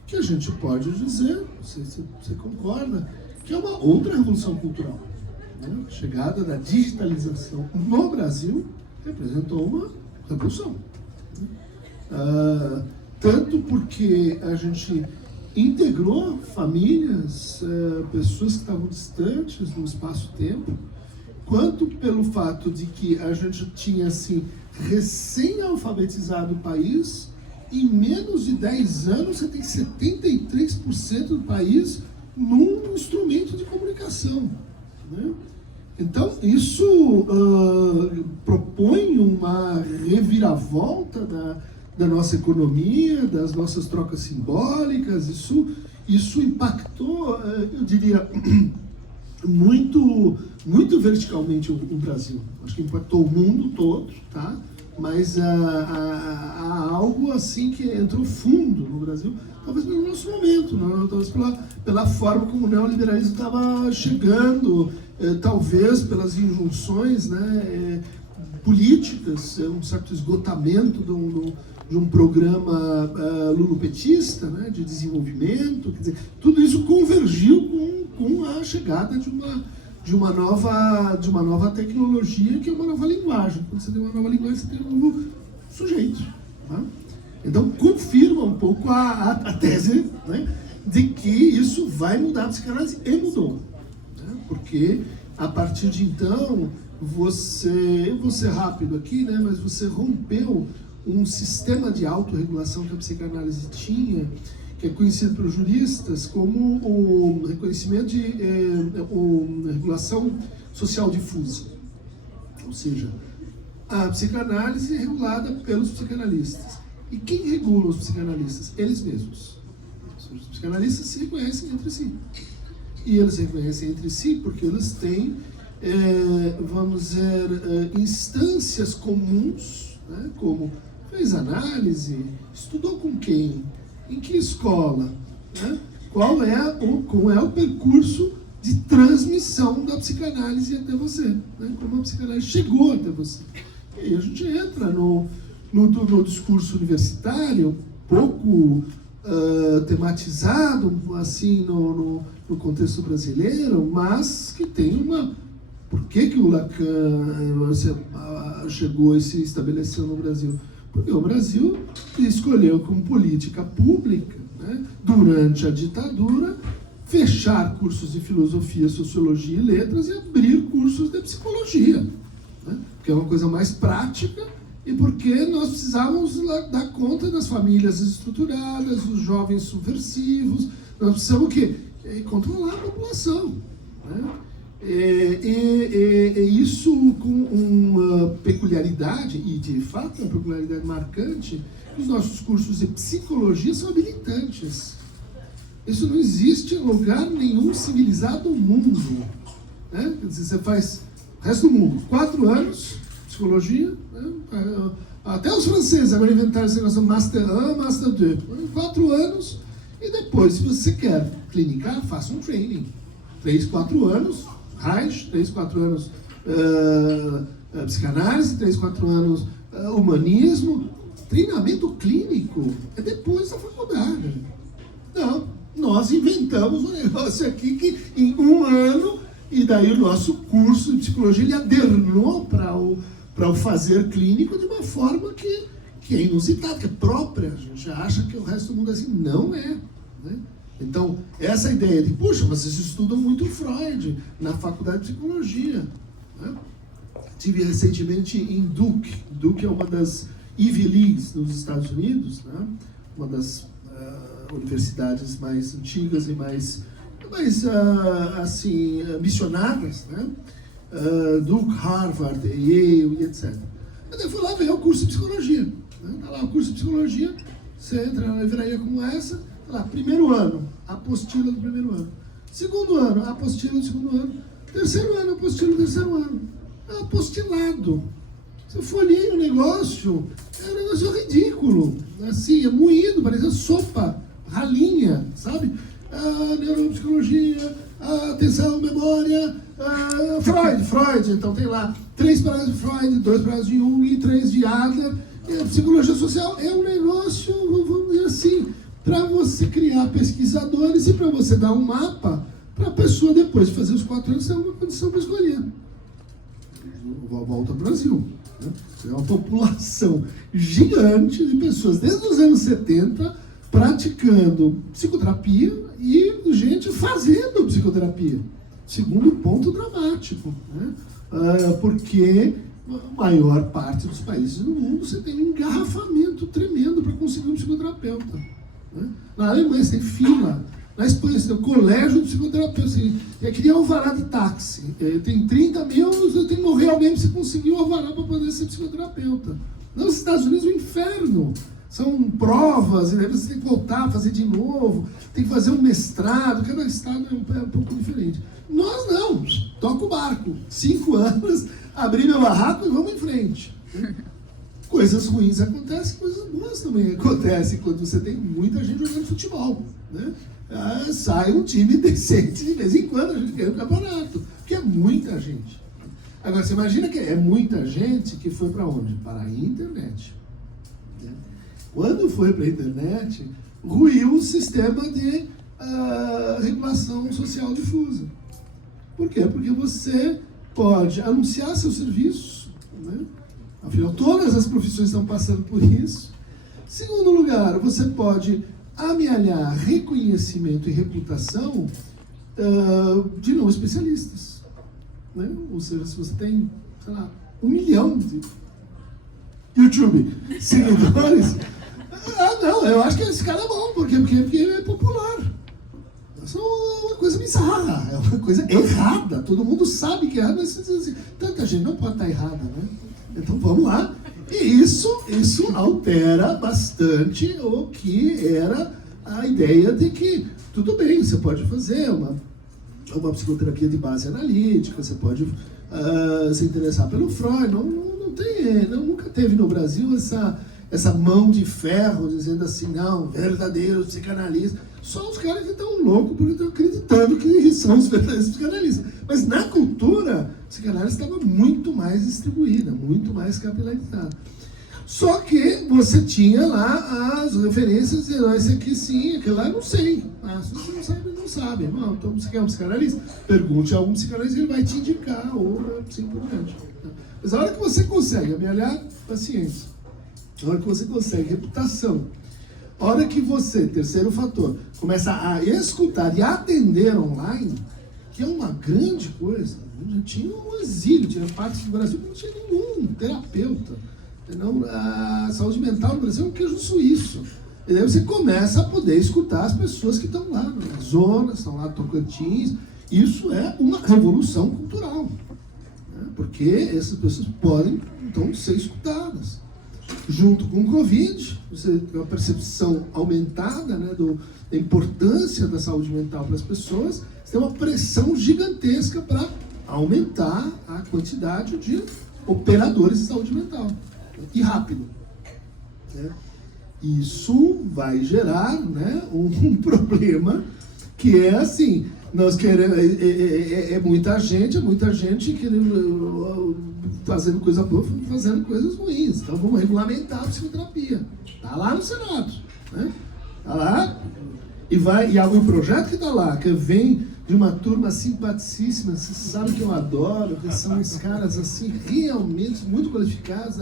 que a gente pode dizer, você concorda, que é uma outra revolução cultural. Né? A chegada da digitalização no Brasil representou uma revolução. Né? Tanto porque a gente integrou famílias, pessoas que estavam distantes no espaço-tempo, quanto pelo fato de que a gente tinha, assim, recém-alfabetizado o país. Em menos de 10 anos, você tem 73% do país num instrumento de comunicação. Né? Então, isso propõe uma reviravolta da nossa economia, das nossas trocas simbólicas. Isso impactou, eu diria, muito verticalmente o Brasil. Acho que impactou o mundo todo, tá? Mas há algo assim que entrou fundo no Brasil, talvez pelo nosso momento, né? Talvez pela forma como o neoliberalismo estava chegando, talvez pelas injunções, né, políticas, um certo esgotamento de um programa lulopetista, né, de desenvolvimento. Quer dizer, tudo isso convergiu com a chegada de uma nova tecnologia, que é uma nova linguagem. Quando você tem uma nova linguagem, você tem um novo sujeito. Tá? Então, confirma um pouco a tese, né, de que isso vai mudar a psicanálise, e mudou. Né? Porque, a partir de então, eu vou ser rápido aqui, né, mas você rompeu um sistema de autorregulação que a psicanálise tinha, que é conhecido pelos juristas como o reconhecimento de regulação social difusa. Ou seja, a psicanálise é regulada pelos psicanalistas. E quem regula os psicanalistas? Eles mesmos. Ou seja, os psicanalistas se reconhecem entre si. E eles se reconhecem entre si porque eles têm, vamos dizer, instâncias comuns, né, como fez análise, estudou com quem, em que escola, né? Qual é o percurso de transmissão da psicanálise até você, né? Como a psicanálise chegou até você. E aí a gente entra no discurso universitário, pouco tematizado assim no contexto brasileiro, mas que tem uma... Por que o Lacan chegou e se estabeleceu no Brasil? Porque o Brasil escolheu como política pública, né, durante a ditadura, fechar cursos de filosofia, sociologia e letras e abrir cursos de psicologia. Né, porque é uma coisa mais prática e porque nós precisávamos dar conta das famílias desestruturadas, dos jovens subversivos. Nós precisamos o quê? Controlar a população. Né? Isso com uma peculiaridade, e de fato uma peculiaridade marcante, os nossos cursos de psicologia são habilitantes. Isso não existe em lugar nenhum civilizado do mundo. Né? Quer dizer, você faz o resto do mundo, 4 anos, psicologia, né? Até os franceses agora inventaram esse negócio Master 1, Master 2, 4 anos, e depois, se você quer clinicar, faça um training, 3, 4 anos, Reich, 3, 4 anos psicanálise, 3, 4 anos humanismo. Treinamento clínico é depois da faculdade. Não, nós inventamos um negócio aqui que em 1 ano, e daí o nosso curso de psicologia ele adernou para o fazer clínico de uma forma que é inusitada, que é própria. A gente acha que o resto do mundo é assim. Não é. Né? Então, essa ideia de, puxa, vocês estudam muito Freud na faculdade de psicologia, né? Tive recentemente em Duke. Duke é uma das Ivy Leagues nos Estados Unidos, né? Uma das universidades mais antigas e mais assim, missionadas, né? Duke, Harvard, Yale e etc. Eu fui lá ver o curso de psicologia. Né? Tá lá o curso de psicologia, você entra na livraria como essa, tá lá, primeiro ano, apostila do primeiro ano. Segundo ano, apostila do segundo ano. Terceiro ano, apostila do terceiro ano. Apostilado. Se eu folhei o negócio, é um negócio ridículo. Assim, é moído, parecia sopa, ralinha, sabe? Neuropsicologia, atenção, memória, Freud. Então tem lá 3 parágrafos de Freud, 2 parágrafos de Jung e 3 de Adler. A psicologia social é um negócio, vamos dizer assim, para você criar pesquisadores e para você dar um mapa para a pessoa, depois de fazer os 4 anos, ter uma condição para escolher. Volta ao Brasil. Né? É uma população gigante de pessoas, desde os anos 70, praticando psicoterapia e gente fazendo psicoterapia. Segundo ponto dramático, né? Porque a maior parte dos países do mundo você tem um engarrafamento tremendo para conseguir um psicoterapeuta. Né? Na Alemanha você tem fila, na Espanha você tem um colégio de psicoterapeuta, você queria alvará de táxi, tem 30 mil, você tem que morrer alguém para você conseguir o alvará para poder ser psicoterapeuta. Nos Estados Unidos é um inferno. São provas, e aí você tem que voltar, fazer de novo, tem que fazer um mestrado, cada estado é um pouco diferente. Nós não, toca o barco, 5 anos, abrir meu barraco e vamos em frente. Coisas ruins acontecem, coisas boas também acontecem quando você tem muita gente jogando futebol. Né? Sai um time decente de vez em quando, a gente ganha o campeonato, porque é muita gente. Agora, você imagina que é muita gente que foi para onde? Para a internet. Quando foi para a internet, ruiu o sistema de regulação social difusa. Por quê? Porque você pode anunciar seu serviço, né? Afinal, todas as profissões estão passando por isso. Segundo lugar, você pode amealhar reconhecimento e reputação de não especialistas. Né? Ou seja, se você tem, sei lá, 1 milhão de YouTube seguidores, não, eu acho que esse cara é bom, porque é popular. Isso é uma coisa bizarra, é uma coisa errada. Todo mundo sabe que é errado, mas assim, tanta gente não pode estar errada, né? Então vamos lá. E isso altera bastante o que era a ideia de que, tudo bem, você pode fazer uma psicoterapia de base analítica, você pode se interessar pelo Freud, nunca teve no Brasil essa mão de ferro dizendo assim, não, verdadeiro psicanalista. Só os caras que estão loucos porque estão acreditando que são os verdadeiros psicanalistas. Mas na cultura, a psicanálise estava muito mais distribuída, muito mais capilarizada. Só que você tinha lá as referências, esse aqui sim, aquele lá eu não sei. Se você não sabe, não sabe. Não, então você quer um psicanalista? Pergunte a algum psicanalista, ele vai te indicar, ou assim por diante. Mas a hora que você consegue amealhar paciência, a hora que você consegue reputação, a hora que você, terceiro fator, começa a escutar e atender online, que é uma grande coisa. Já tinha um exílio, tinha partes do Brasil que não tinha nenhum terapeuta. Não, a saúde mental no Brasil é um queijo suíço. E aí você começa a poder escutar as pessoas que estão lá na zona, estão lá no Tocantins. Isso é uma revolução cultural. Né? Porque essas pessoas podem, então, ser escutadas. Junto com o Covid, você tem uma percepção aumentada, né, da importância da saúde mental para as pessoas, você tem uma pressão gigantesca para aumentar a quantidade de operadores de saúde mental. E rápido. Né? Isso vai gerar, né, um problema que é assim, nós queremos, é muita gente querendo, fazendo coisa boa, fazendo coisas ruins. Então vamos regulamentar a psicoterapia. Está lá no Senado. Né? Está lá. E o projeto que está lá, que vem de uma turma simpaticíssima, vocês sabem que eu adoro, que são os caras assim, realmente muito qualificados.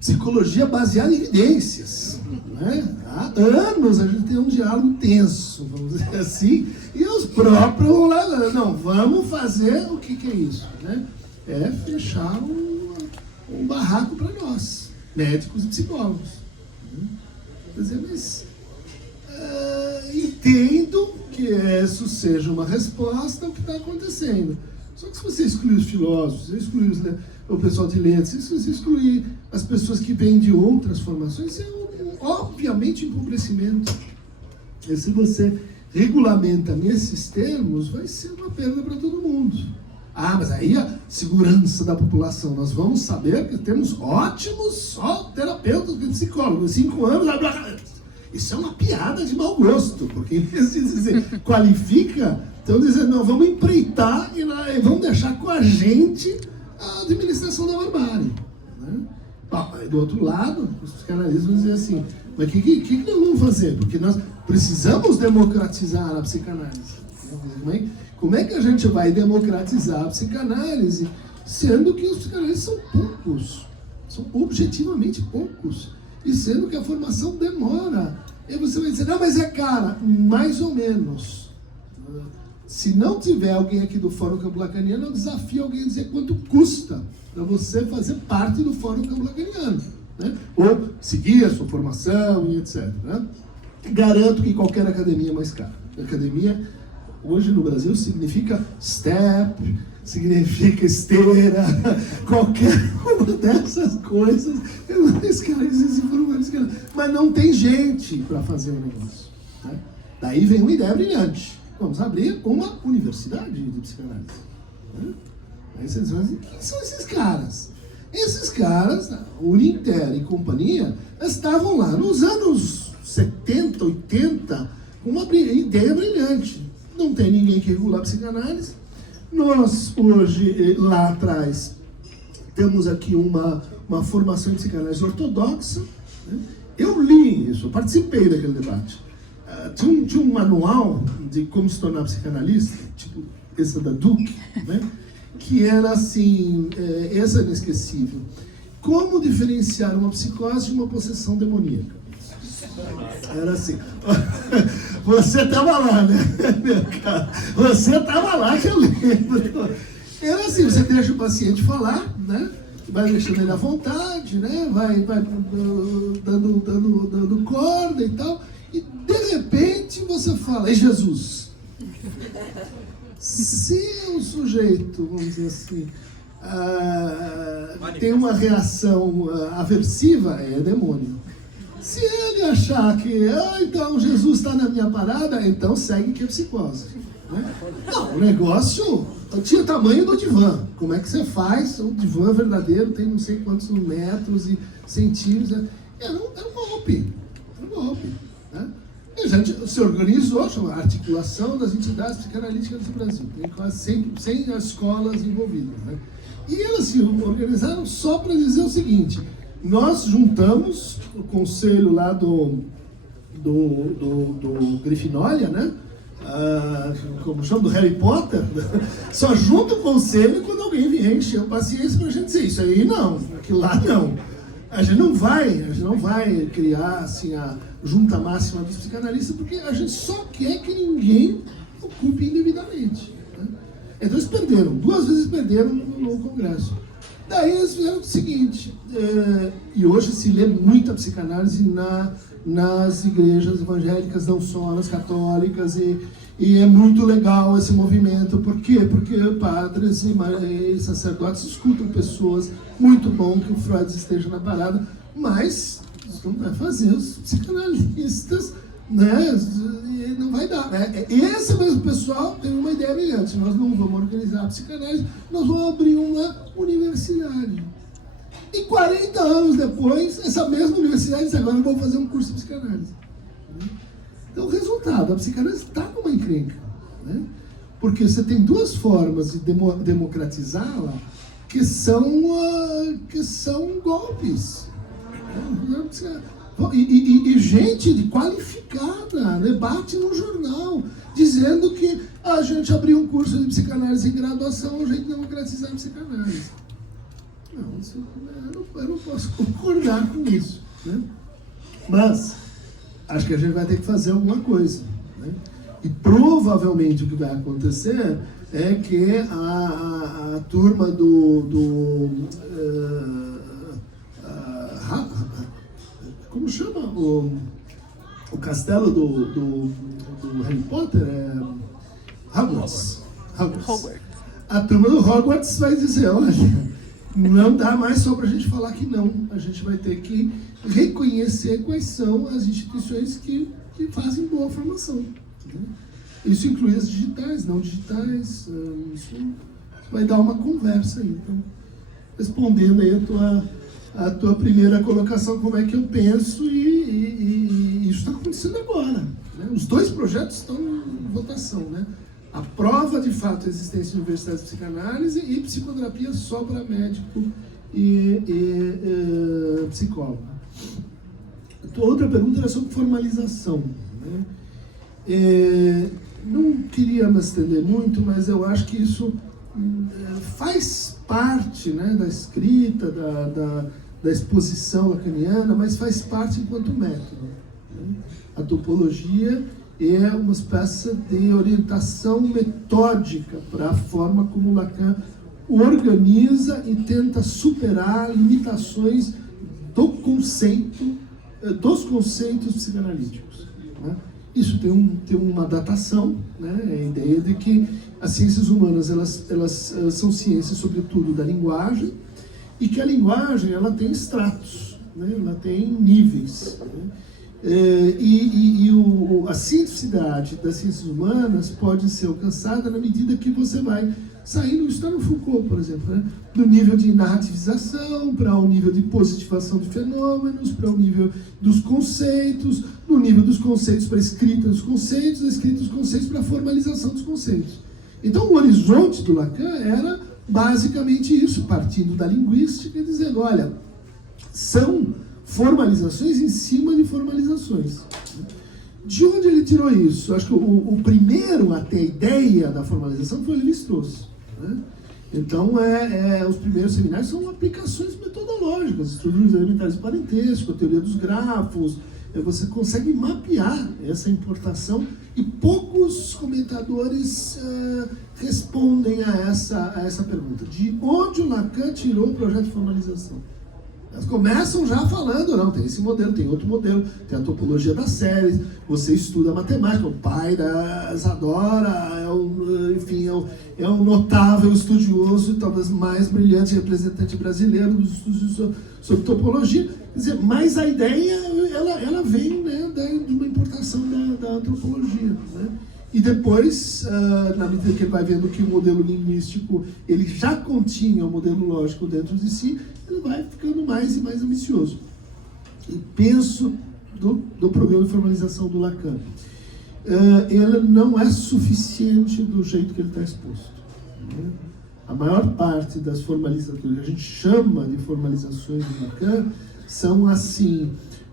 psicologia baseada em evidências. Né? Há anos a gente tem um diálogo tenso, vamos dizer assim, e os próprios vão lá, não, vamos fazer o que é isso? Né? É fechar um barraco para nós, médicos e psicólogos. Quer dizer, mas entendo que isso seja uma resposta ao que está acontecendo. Só que se você excluir os filósofos, se você excluir o pessoal de letras, se você excluir as pessoas que vêm de outras formações, isso é obviamente um empobrecimento. E se você regulamenta nesses termos, vai ser uma perda para todo mundo. Ah, mas aí a segurança da população, nós vamos saber que temos ótimos só terapeutas e psicólogos, 5 anos, isso é uma piada de mau gosto, porque em vez de dizer qualifica, estão dizendo, não, vamos empreitar e vamos deixar com a gente a administração da barbárie. Né? Bom, do outro lado, os psicanalistas vão dizer assim, mas o que nós vamos fazer? Porque nós precisamos democratizar a psicanálise. Como é que a gente vai democratizar a psicanálise, sendo que os psicanalistas são poucos, são objetivamente poucos, e sendo que a formação demora. E você vai dizer, não, mas é cara, mais ou menos. Se não tiver alguém aqui do Fórum Campo Lacaniano, eu desafio alguém a dizer quanto custa para você fazer parte do Fórum Campo Lacaniano, né? Ou seguir a sua formação e etc. Né? Garanto que qualquer academia é mais cara. Academia, hoje no Brasil, significa step, significa esteira, qualquer uma dessas coisas. Mas não tem gente para fazer o negócio. Né? Daí vem uma ideia brilhante. Vamos abrir uma universidade de psicanálise. Né? Aí vocês vão dizer, quem são esses caras? Esses caras, Uninter e companhia, estavam lá nos anos 70, 80, com uma ideia brilhante. Não tem ninguém que regula a psicanálise. Nós, hoje, lá atrás, temos aqui uma formação de psicanálise ortodoxa. Né? Eu li isso, eu participei daquele debate. Tinha um manual de como se tornar psicanalista, tipo esse da Duke, né? Que era assim, esse é inesquecível. Como diferenciar uma psicose de uma possessão demoníaca? Era assim. Você estava lá, né, meu cara? Você estava lá que eu lembro. Era assim, você deixa o paciente falar, né? Vai deixando ele à vontade, né? Vai dando corda e tal. E de repente você fala, é Jesus. Se o sujeito, vamos dizer assim, tem uma reação aversiva, é demônio. Se ele achar que, então Jesus está na minha parada, então segue que é psicose. Né? Não, o negócio tinha tamanho do divã. Como é que você faz? O divã verdadeiro tem não sei quantos metros e centímetros. Era um golpe. Né? E a gente se organizou, chama Articulação das Entidades Psicanalíticas do Brasil. Tem quase 100 escolas envolvidas. Né? E elas se organizaram só para dizer o seguinte: nós juntamos o conselho lá do Grifinória, né? Como chama, do Harry Potter, só junta o conselho quando alguém vier encher a paciência pra gente dizer isso aí não, aquilo lá não. A gente não vai criar assim a junta máxima dos psicanalistas, porque a gente só quer que ninguém ocupe indevidamente. Né? Então eles perderam, 2 vezes perderam no Congresso. Daí eles fizeram o seguinte, e hoje se lê muita psicanálise nas igrejas evangélicas, não só nas católicas, e é muito legal esse movimento. Por quê? Porque padres e sacerdotes escutam pessoas, muito bom que o Freud esteja na parada, mas isso não vai fazer os psicanalistas, né? Não vai dar. Esse mesmo pessoal tem uma ideia brilhante: nós não vamos organizar a psicanálise, nós vamos abrir uma universidade. E 40 anos depois, essa mesma universidade diz: agora vamos fazer um curso de psicanálise. Então, o resultado, a psicanálise está numa encrenca. Né? Porque você tem 2 formas de democratizá-la que são golpes. E gente qualificada debate no jornal, dizendo que a gente abriu um curso de psicanálise em graduação, a gente democratizar a psicanálise. Não, eu não posso concordar com isso, né? Mas acho que a gente vai ter que fazer alguma coisa, né? E provavelmente o que vai acontecer é que a turma como chama? O castelo do Harry Potter é Hogwarts. A turma do Hogwarts vai dizer, olha, não dá mais só para a gente falar que não. A gente vai ter que reconhecer quais são as instituições que fazem boa formação. Né? Isso inclui as digitais, não digitais. Isso vai dar uma conversa aí. Então, respondendo aí a tua primeira colocação, como é que eu penso, e isso está acontecendo agora. Né? Os dois projetos estão em votação, né? A prova, de fato, a existência de universidades de psicanálise e psicoterapia só para médico e psicólogo. A outra pergunta era sobre formalização. Né? Não queria me estender muito, mas eu acho que isso faz parte, né, da escrita, da exposição lacaniana, mas faz parte enquanto método. Né? A topologia é uma espécie de orientação metódica para a forma como Lacan organiza e tenta superar limitações dos conceitos psicanalíticos. Né? Isso tem uma datação, né? A ideia de que as ciências humanas elas são ciências, sobretudo, da linguagem, e que a linguagem ela tem estratos, né? Ela tem níveis. Né? A cientificidade das ciências humanas pode ser alcançada na medida que você vai saindo, isso está no Foucault, por exemplo, né? Do nível de narrativização para o nível de positivação de fenômenos, para o nível dos conceitos, no nível dos conceitos para a escrita dos conceitos, da escrita dos conceitos para a formalização dos conceitos. Então o horizonte do Lacan era basicamente isso, partindo da linguística e dizendo, olha, são formalizações em cima de formalizações. De onde ele tirou isso? Acho que o primeiro a ter a ideia da formalização foi o Lévi-Strauss. Né? Então, os primeiros seminários são aplicações metodológicas, estruturas elementares de parentesco, a teoria dos grafos. Você consegue mapear essa importação e poucos comentadores respondem a essa pergunta. De onde o Lacan tirou o projeto de formalização? Elas começam já falando, não, tem esse modelo, tem outro modelo, tem a topologia das séries, você estuda matemática, o pai da Isadora é um notável estudioso, talvez mais brilhante representante brasileiro dos estudos sobre topologia. Quer dizer, mas a ideia, ela vem, né, de uma importação da antropologia, né? E depois, na medida que ele vai vendo que o modelo linguístico ele já continha o modelo lógico dentro de si, ele vai ficando mais e mais ambicioso. E penso do programa de formalização do Lacan. Ele não é suficiente do jeito que ele está exposto. Né? A maior parte das formalizações, que a gente chama de formalizações do Lacan, são assim: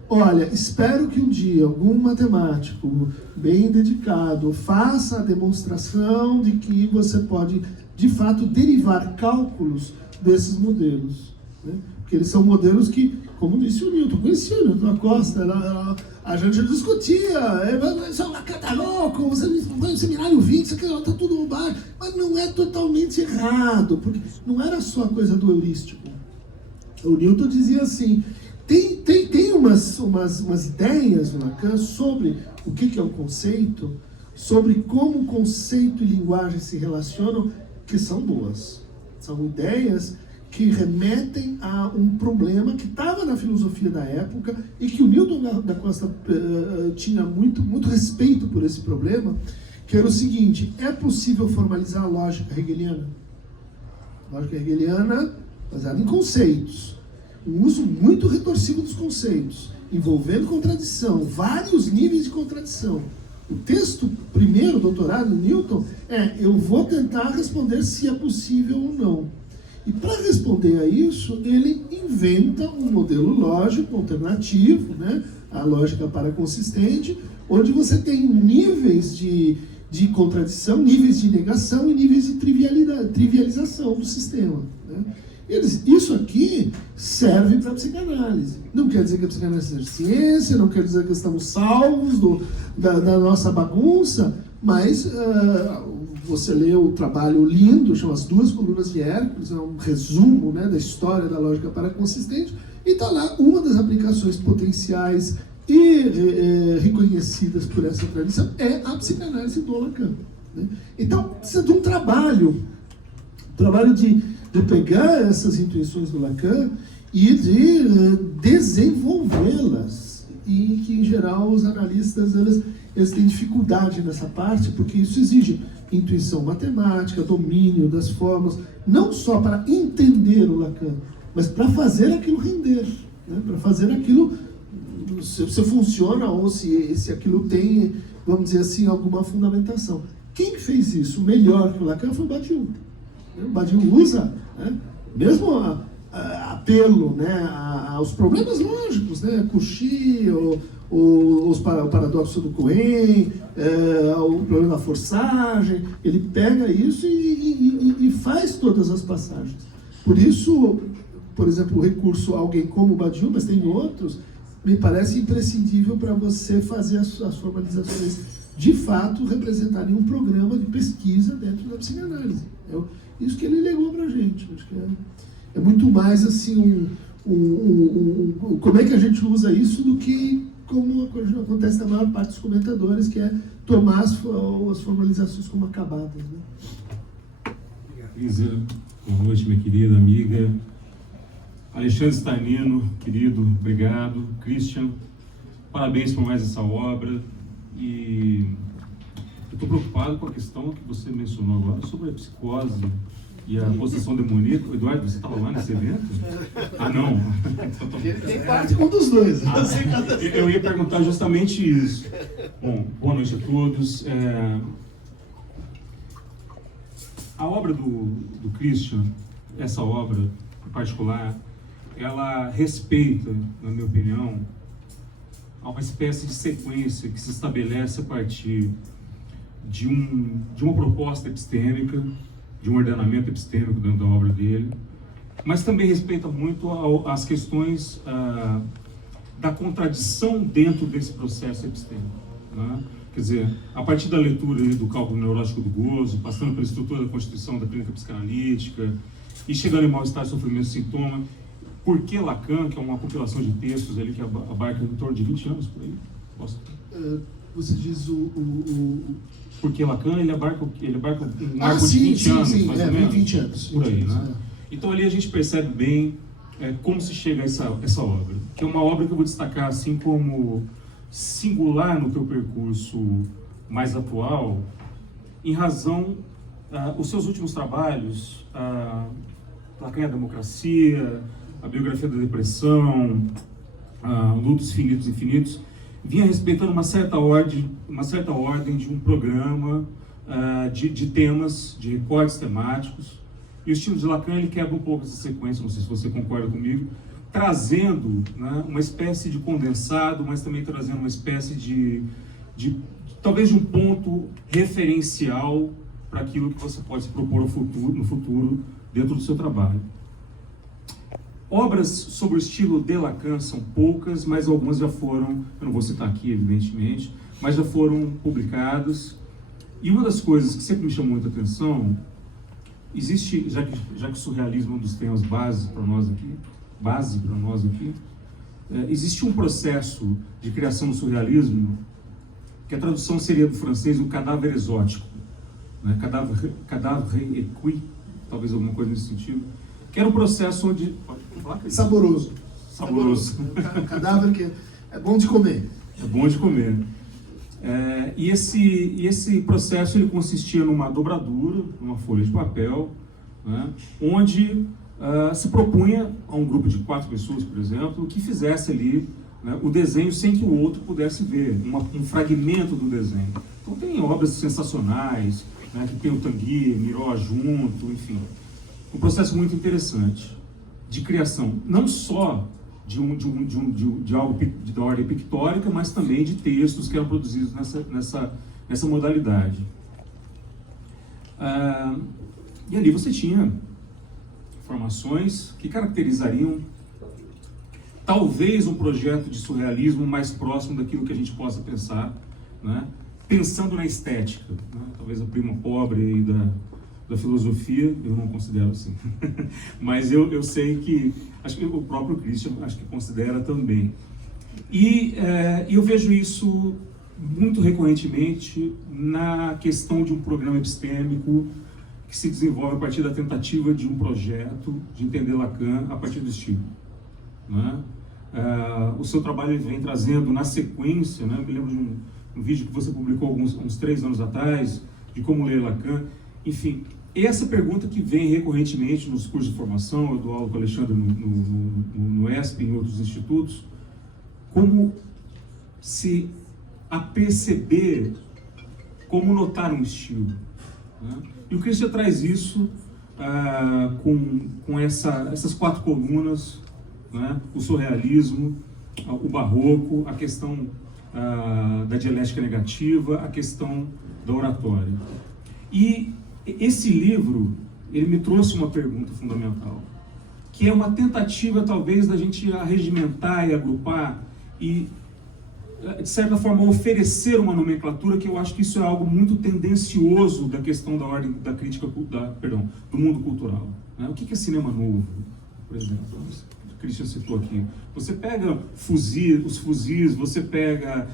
olha, espero que um dia algum matemático bem dedicado faça a demonstração de que você pode, de fato, derivar cálculos desses modelos. Né? Porque eles são modelos que, como disse o Newton, conhecia o Newton Acosta, a gente discutia, o Lacan tá louco, você vai no seminário 20, isso aqui está tudo baixo, mas não é totalmente errado, porque não era só a coisa do heurístico. O Newton dizia assim, tem umas ideias no Lacan sobre o que é o conceito, sobre como o conceito e linguagem se relacionam, que são boas. São ideias que remetem a um problema que estava na filosofia da época e que o Newton da Costa tinha muito respeito por esse problema, que era o seguinte: é possível formalizar a lógica hegeliana? A lógica hegeliana baseada em conceitos. Um uso muito retorsivo dos conceitos, envolvendo contradição, vários níveis de contradição. O texto primeiro, doutorado de Newton, eu vou tentar responder se é possível ou não. E para responder a isso, ele inventa um modelo lógico alternativo, né? A lógica paraconsistente, onde você tem níveis de contradição, níveis de negação e níveis de trivialização do sistema. Né? Isso aqui serve para a psicanálise. Não quer dizer que a psicanálise seja ciência, não quer dizer que estamos salvos da nossa bagunça, mas você lê o trabalho lindo, chama As Duas Colunas de Hércules, é um resumo, né, da história da lógica paraconsistente, e está lá uma das aplicações potenciais e reconhecidas por essa tradição é a psicanálise do Lacan. Né? Então, precisa de um trabalho de pegar essas intuições do Lacan e de desenvolvê-las, e que, em geral, os analistas eles têm dificuldade nessa parte, porque isso exige intuição matemática, domínio das formas, não só para entender o Lacan, mas para fazer aquilo render, né? Para fazer aquilo, se funciona ou se aquilo tem, vamos dizer assim, alguma fundamentação. Quem fez isso melhor que o Lacan foi o Badiou. O Badiou usa, né, mesmo apelo, né, aos problemas lógicos, né, Cauchy, o paradoxo do Cohen, o problema da forçagem, ele pega isso e faz todas as passagens. Por isso, por exemplo, o recurso a alguém como o Badiou, mas tem outros, me parece imprescindível para você fazer as formalizações de fato representarem um programa de pesquisa dentro da psicanálise. Isso que ele legou para a gente. Acho que é muito mais assim como é que a gente usa isso do que como acontece na maior parte dos comentadores, que é tomar as formalizações como acabadas. Né? Lisa, boa noite, minha querida amiga. Alexandre Starnino, querido, obrigado. Christian, parabéns por mais essa obra. E eu estou preocupado com a questão que você mencionou agora sobre a psicose e a possessão demoníaca. Eduardo, você estava lá nesse evento? Ah, não. Tem parte com um dos dois. Eu ia perguntar justamente isso. Bom, boa noite a todos. A obra do Christian, essa obra em particular, ela respeita, na minha opinião, uma espécie de sequência que se estabelece a partir de uma proposta epistêmica, de um ordenamento epistêmico dentro da obra dele, mas também respeita muito as questões da contradição dentro desse processo epistêmico. Né? Quer dizer, a partir da leitura do cálculo neurótico do gozo, passando pela estrutura da constituição da clínica psicanalítica, e chegando em mal-estar, sofrimento, sintoma, Por que Lacan, que é uma compilação de textos ali que abarca em torno de 20 anos, por aí? Você diz Porque Lacan, ele abarca um arco de 20 anos, mais ou menos. 20 anos. Por aí, né? Então ali a gente percebe bem como se chega a essa obra, que é uma obra que eu vou destacar assim como singular no teu percurso mais atual, em razão os seus últimos trabalhos, Lacan e a Democracia, a Biografia da Depressão, Lutos Finitos e Infinitos, vinha respeitando uma certa ordem de um programa de temas, de recortes temáticos. E o estilo de Lacan, ele quebra um pouco essa sequência, não sei se você concorda comigo, trazendo, né, uma espécie de condensado, mas também trazendo uma espécie de talvez de um ponto referencial para aquilo que você pode se propor no futuro dentro do seu trabalho. Obras sobre o estilo de Lacan são poucas, mas algumas já foram, eu não vou citar aqui, evidentemente, mas já foram publicadas. E uma das coisas que sempre me chamou muita atenção, existe, já que o surrealismo é um dos temas base para nós aqui, existe um processo de criação do surrealismo, que a tradução seria do francês o cadáver exótico, né? Cadáver écuit, talvez alguma coisa nesse sentido, que era um processo onde... Saboroso. Cadáver que é bom de comer. É bom de comer. E esse processo ele consistia numa dobradura, numa folha de papel, né, onde se propunha a um grupo de 4 pessoas, por exemplo, que fizesse ali, né, o desenho sem que o outro pudesse ver, um fragmento do desenho. Então tem obras sensacionais, né, que tem o Tanguy, Miró junto, enfim. Um processo muito interessante de criação, não só de algo da ordem pictórica, mas também de textos que eram produzidos nessa modalidade. E ali você tinha formações que caracterizariam talvez um projeto de surrealismo mais próximo daquilo que a gente possa pensar, né? Pensando na estética, né? Talvez a prima pobre aí da filosofia, eu não considero assim, mas eu sei que, acho que o próprio Christian acho que considera também. E eu vejo isso muito recorrentemente na questão de um programa epistêmico que se desenvolve a partir da tentativa de um projeto de entender Lacan a partir do estilo, né? O seu trabalho vem trazendo na sequência, né? Eu me lembro de um vídeo que você publicou uns 3 anos atrás, de como ler Lacan. Enfim, essa pergunta que vem recorrentemente nos cursos de formação, eu dou aula com o Alexandre no ESP e em outros institutos, como se aperceber, como notar um estilo, né? E o Christian traz isso com essas 4 colunas, né? O surrealismo, o barroco, a questão da dialética negativa, a questão da oratória. E esse livro, ele me trouxe uma pergunta fundamental, que é uma tentativa talvez da gente arregimentar e agrupar e, de certa forma, oferecer uma nomenclatura, que eu acho que isso é algo muito tendencioso da questão da ordem da crítica, do mundo cultural, né? O que é cinema novo, por exemplo? O Christian citou aqui. Você pega os fuzis, você pega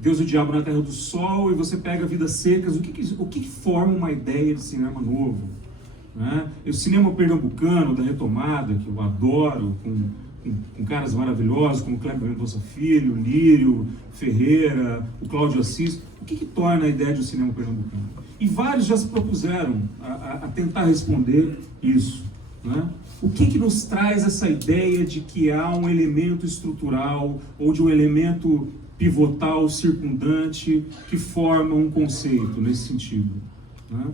Deus e o Diabo na Terra do Sol, e você pega Vidas Secas. O que forma uma ideia de cinema novo, né? O cinema pernambucano da retomada, que eu adoro, com caras maravilhosos como Kleber Mendonça Filho, Lírio Ferreira, o Cláudio Assis. O que torna a ideia de um cinema pernambucano? E vários já se propuseram a tentar responder isso, né? O que nos traz essa ideia de que há um elemento estrutural ou de um elemento pivotal, circundante, que forma um conceito nesse sentido, né?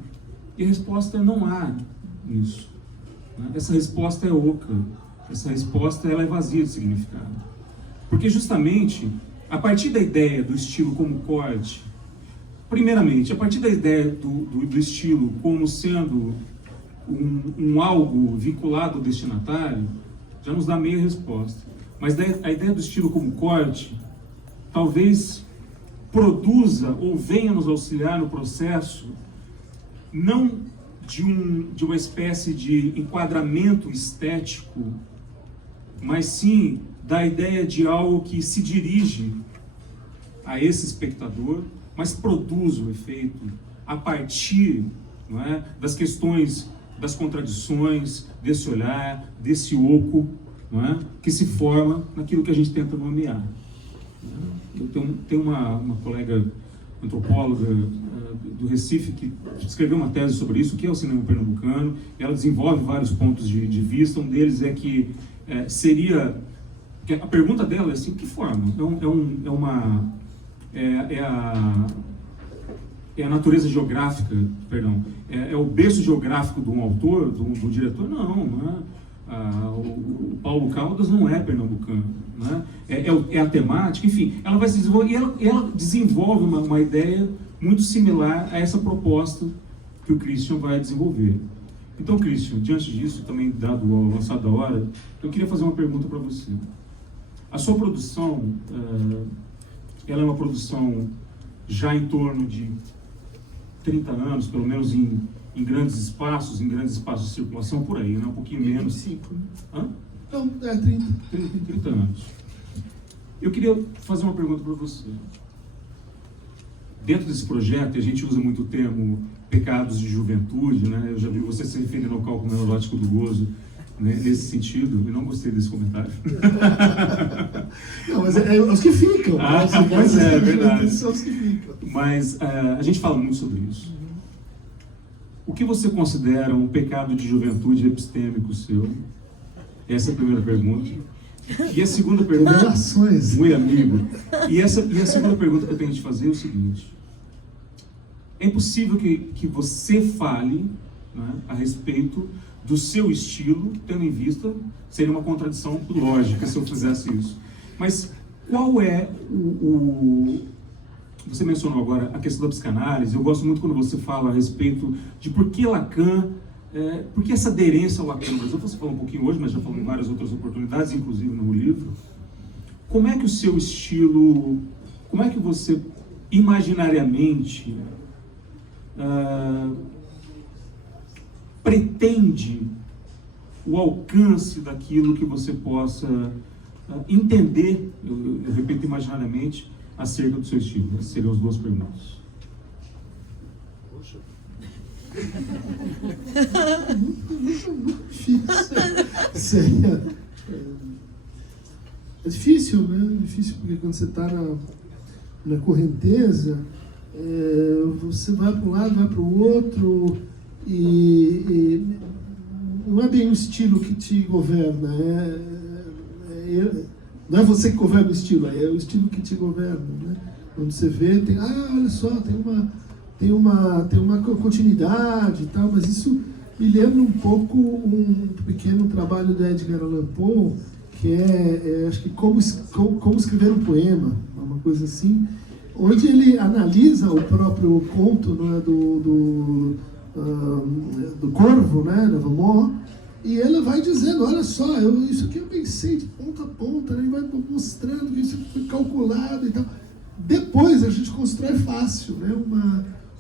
E a resposta é: não há isso, né? Essa resposta é oca. Essa resposta, ela é vazia de significado. Porque justamente, a partir da ideia do estilo como corte, primeiramente, a partir da ideia do estilo como sendo um algo vinculado ao destinatário, já nos dá meia resposta. Mas a ideia do estilo como corte, talvez produza ou venha nos auxiliar no processo, não de uma espécie de enquadramento estético, mas sim da ideia de algo que se dirige a esse espectador, mas produz o efeito a partir, não é, das questões, das contradições, desse olhar, desse oco, não é, que se forma naquilo que a gente tenta nomear. Eu tenho uma colega antropóloga do Recife que escreveu uma tese sobre isso, que é o cinema pernambucano, e ela desenvolve vários pontos de vista. Um deles é que a pergunta dela é assim: que forma? É a natureza geográfica, é o berço geográfico de um autor, do diretor? Não é. O Paulo Caldas não é pernambucano, né? É a temática, enfim, ela vai se desenvolver, e ela desenvolve uma ideia muito similar a essa proposta que o Christian vai desenvolver. Então, Christian, diante disso, também dado o avançado da hora, eu queria fazer uma pergunta para você. A sua produção, ela é uma produção já em torno de 30 anos, pelo menos em grandes espaços de circulação, por aí, né? Um pouquinho menos. 25. Hã? Não, 30. 30 anos. Eu queria fazer uma pergunta para você. Dentro desse projeto, a gente usa muito o termo pecados de juventude, né? Eu já vi você se referindo ao cálculo neurótico do gozo, né? Nesse sentido, eu não gostei desse comentário. Não, mas é os que ficam. Pois é verdade. São os que ficam. Mas a gente fala muito sobre isso. O que você considera um pecado de juventude epistêmico seu? Essa é a primeira pergunta. E a segunda pergunta... Revelações. Muito amigo. E a segunda pergunta que eu tenho a te fazer é o seguinte: é impossível que você fale, né, a respeito do seu estilo, tendo em vista, seria uma contradição lógica se eu fizesse isso. Mas qual é você mencionou agora a questão da psicanálise. Eu gosto muito quando você fala a respeito de por que Lacan Porque essa aderência ao Lacan, você falou um pouquinho hoje, mas já falou em várias outras oportunidades, inclusive no livro. Como é que o seu estilo, como é que você imaginariamente pretende o alcance daquilo que você possa entender, eu repito, imaginariamente, acerca do seu estilo? Essas seriam as duas perguntas. Poxa. Muito difícil. É difícil, né? É difícil porque quando você está na correnteza, você vai para um lado, vai para o outro, e não é bem o estilo que te governa, não é você que governa o estilo, é o estilo que te governa, né? Quando você vê, olha só, tem uma continuidade e tal, mas isso me lembra um pouco um pequeno trabalho do Edgar Allan Poe, que acho que como escrever um poema, uma coisa assim, onde ele analisa o próprio conto, né, do Corvo, né, da Valmont, e ele vai dizendo, olha só, isso aqui eu pensei de ponta a ponta, né, e vai mostrando que isso foi calculado e tal. Depois a gente constrói fácil, né,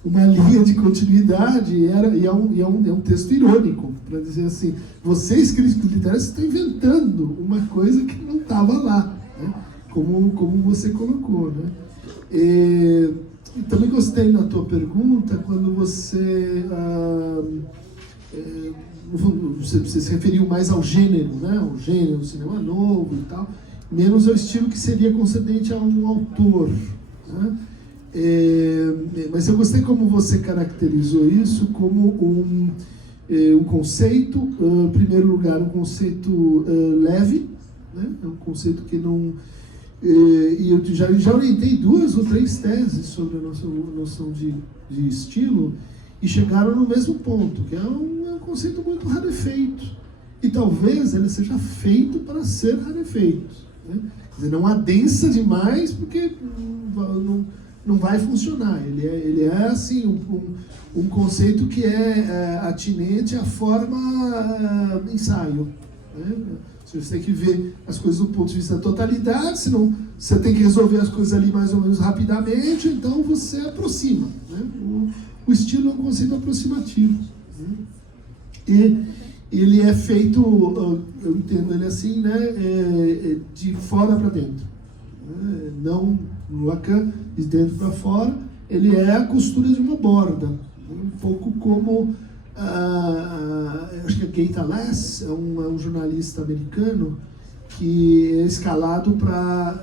uma linha de continuidade, e é um texto irônico, para dizer assim, vocês, críticos literários, estão inventando uma coisa que não estava lá, né, como você colocou, né. E também gostei na tua pergunta, quando você se referiu mais ao gênero, né, ao gênero, cinema novo e tal, menos ao estilo que seria concedente a um autor, né. Mas eu gostei como você caracterizou isso como um conceito, em primeiro lugar, um conceito leve, né? É um conceito que não... E eu já orientei 2 ou 3 teses sobre a nossa noção de estilo e chegaram no mesmo ponto, que é um conceito muito rarefeito. E talvez ele seja feito para ser rarefeito, né? Quer dizer, não adensa demais, porque não vai funcionar. Ele é assim, um conceito que é atinente à forma ensaio, né? Você tem que ver as coisas do ponto de vista da totalidade, senão você tem que resolver as coisas ali mais ou menos rapidamente, então você aproxima, né? O estilo é um conceito aproximativo, né? E ele é feito, eu entendo ele assim, né, de fora para dentro, né? Não no Lacan, de dentro para fora, ele é a costura de uma borda, né? Um pouco como, acho que a Keita Less é um jornalista americano que é escalado para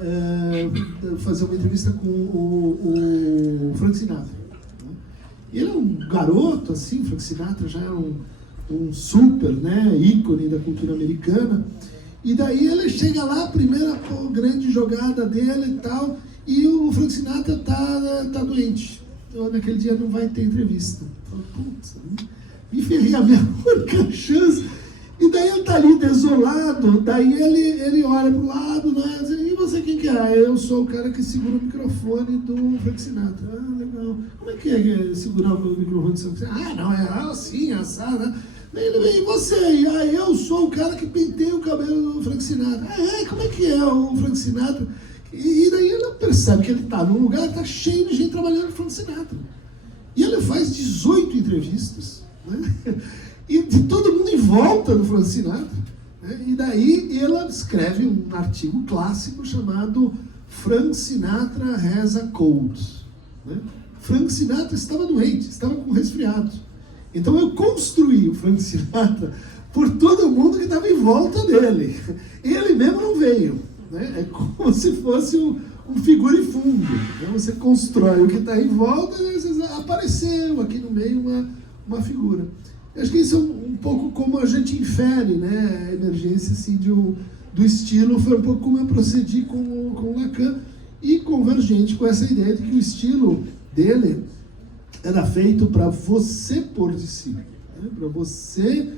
fazer uma entrevista com o Frank Sinatra, né? E ele é um garoto, assim, Frank Sinatra já é um super, né, ícone da cultura americana, e daí ele chega lá, a primeira grande jogada dele e tal, e o Frank Sinatra tá doente. Então, naquele dia não vai ter entrevista. Fala, putz, me ferrei a minha única chance. E daí ele tá ali desolado, daí ele olha pro lado, né, diz, e você quem que é? Eu sou o cara que segura o microfone do Frank Sinatra. Ah, legal. Como é que é segurar o microfone do Frank Sinatra? Ah, não, é assim, assado, né? Ele vem, e você? Eu sou o cara que penteia o cabelo do Frank Sinatra. Como é que é o Frank Sinatra? E daí ele percebe que ele está num lugar que está cheio de gente trabalhando com Frank Sinatra. E ele faz 18 entrevistas, né? E de todo mundo em volta do Frank Sinatra, né? E daí ela escreve um artigo clássico chamado Frank Sinatra Has a Cold, né? Frank Sinatra estava doente, estava com resfriado. Então eu construí o Frank Sinatra por todo mundo que estava em volta dele. Ele mesmo não veio, né? É como se fosse um figura e fundo, né? Você constrói o que está em volta e às vezes apareceu aqui no meio uma figura. Eu acho que isso é um pouco como a gente infere, né, a emergência assim, do estilo. Foi um pouco como eu procedi com o Lacan, e convergente com essa ideia de que o estilo dele era feito para você pôr de si, né? Para você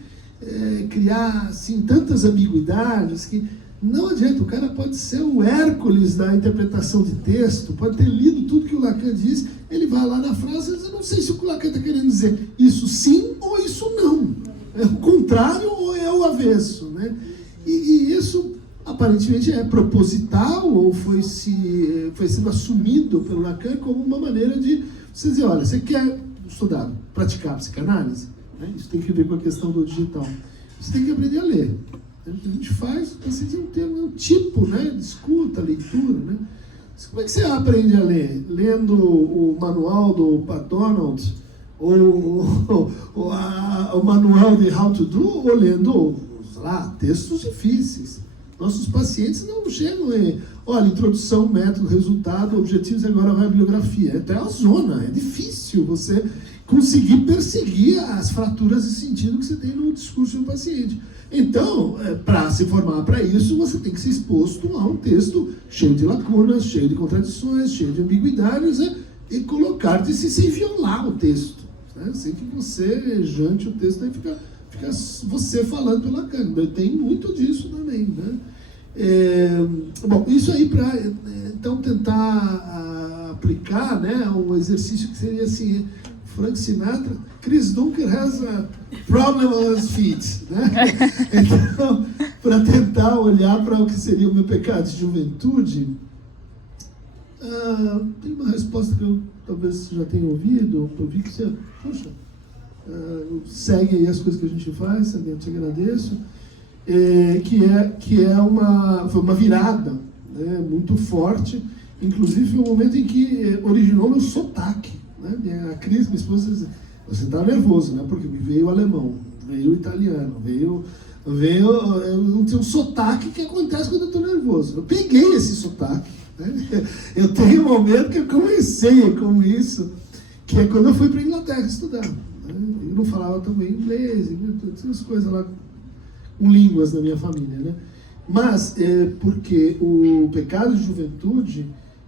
criar assim, tantas ambiguidades que não adianta. O cara pode ser o Hércules da interpretação de texto, pode ter lido tudo que o Lacan diz, ele vai lá na frase e diz, eu não sei se o Lacan está querendo dizer isso sim ou isso não. É o contrário ou é o avesso, né? E isso aparentemente é proposital ou foi sendo assumido pelo Lacan como uma maneira de você dizer, olha, você quer estudar, praticar psicanálise? Né? Isso tem que ver com a questão do digital. Você tem que aprender a ler. O que a gente faz, assim, tem um tipo, né, de escuta, leitura, né? Como é que você aprende a ler? Lendo o manual do McDonald's ou o manual de How to Do, ou lendo, sei lá, textos difíceis. Nossos pacientes não chegam em, olha, introdução, método, resultado, objetivos, e agora vai a bibliografia. É até a zona, é difícil você conseguir perseguir as fraturas de sentido que você tem no discurso do paciente. Então, para se formar para isso, você tem que ser exposto a um texto cheio de lacunas, cheio de contradições, cheio de ambiguidades, né? E colocar-se sem violar o texto, né? Sem que você jante o texto, aí fica você falando pelo Lacan. Tem muito disso também, né? Bom, isso aí para então tentar aplicar, né, um exercício que seria assim, Frank Sinatra, Chris Dunker has a problem on his feet, né? Então, para tentar olhar para o que seria o meu pecado de juventude, tem uma resposta que eu talvez já tenha ouvido, eu vi que você, poxa, segue aí as coisas que a gente faz, eu te agradeço, foi uma virada, né, muito forte, inclusive foi um momento em que originou meu sotaque, né? A Cris, minha esposa, dizia, você está nervoso, né? Porque me veio o alemão, veio o italiano, veio um sotaque que acontece quando eu estou nervoso. Eu peguei esse sotaque, né? Eu tenho um momento que eu comecei com isso, que é quando eu fui para a Inglaterra estudar. Eu não falava também inglês, todas essas coisas lá, com línguas da minha família, né? Mas porque o pecado de juventude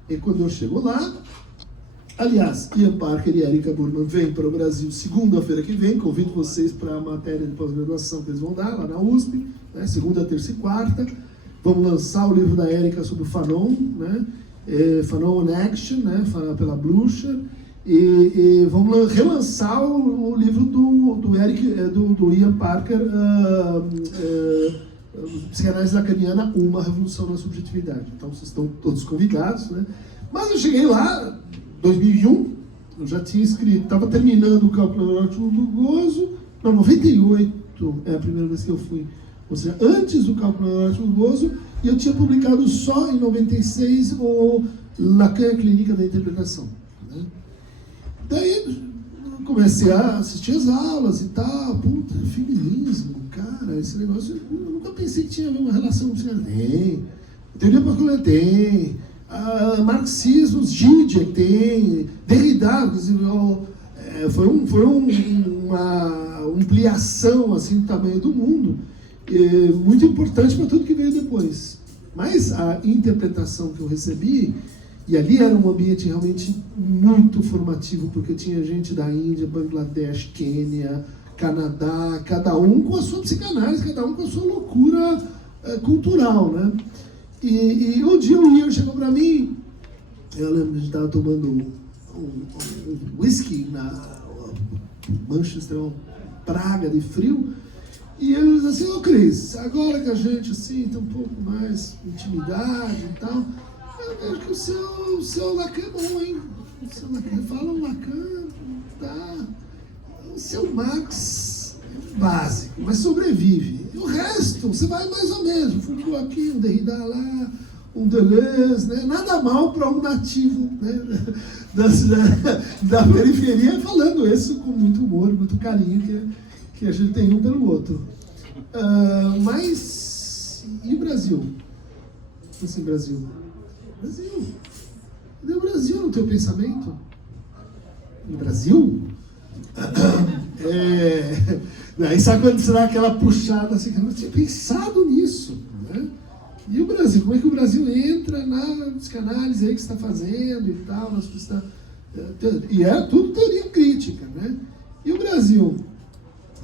é quando eu chego lá. Aliás, Ian Parker e Erika Burman vêm para o Brasil segunda-feira que vem. Convido vocês para a matéria de pós-graduação que eles vão dar lá na USP, né? Segunda, terça e quarta. Vamos lançar o livro da Erika sobre o Fanon, né? Fanon in Action, né? Pela Blucher. E vamos relançar o livro do Ian Parker, Psicanálise Lacaniana, Uma Revolução na Subjetividade. Então, vocês estão todos convidados, né? Mas eu cheguei lá, 2001, eu já tinha escrito, estava terminando o Cálculo Neurótico do Gozo, não, 98 é a primeira vez que eu fui, ou seja, antes do Cálculo Neurótico do Gozo, e eu tinha publicado só em 96 o Lacan, Clínica da Interpretação, né? Daí comecei a assistir as aulas e tal, puta, feminismo, cara, esse negócio, eu nunca pensei que tinha uma relação com o cinema. Tem, teoria particular tem, marxismo, Zizek tem, Derrida, foi uma ampliação assim, do tamanho do mundo, muito importante para tudo que veio depois. Mas a interpretação que eu recebi, e ali era um ambiente realmente muito formativo, porque tinha gente da Índia, Bangladesh, Quênia, Canadá, cada um com a sua psicanálise, cada um com a sua loucura cultural, né? E um dia o Ian chegou para mim, eu lembro que a gente estava tomando um whisky na Manchester, uma praga de frio, e ele disse assim, ô Cris, agora que a gente assim tem um pouco mais intimidade e tal, eu vejo que o seu Lacan é bom, hein? O seu Lacan, fala o Lacan, tá? O seu Marx é básico, mas sobrevive. E o resto, você vai mais ou menos. Foucault aqui, um Derrida lá, um Deleuze, né? Nada mal para um nativo, né? da periferia, falando isso com muito humor, muito carinho que a gente tem um pelo outro. Mas, e o Brasil? Assim, Brasil. Cadê o Brasil no teu pensamento? No Brasil? Aí sabe quando você dá aquela puxada assim, que eu não tinha pensado nisso, né? E o Brasil? Como é que o Brasil entra na psicanálise aí que você está fazendo e tal? E é tudo teoria crítica, né? E o Brasil?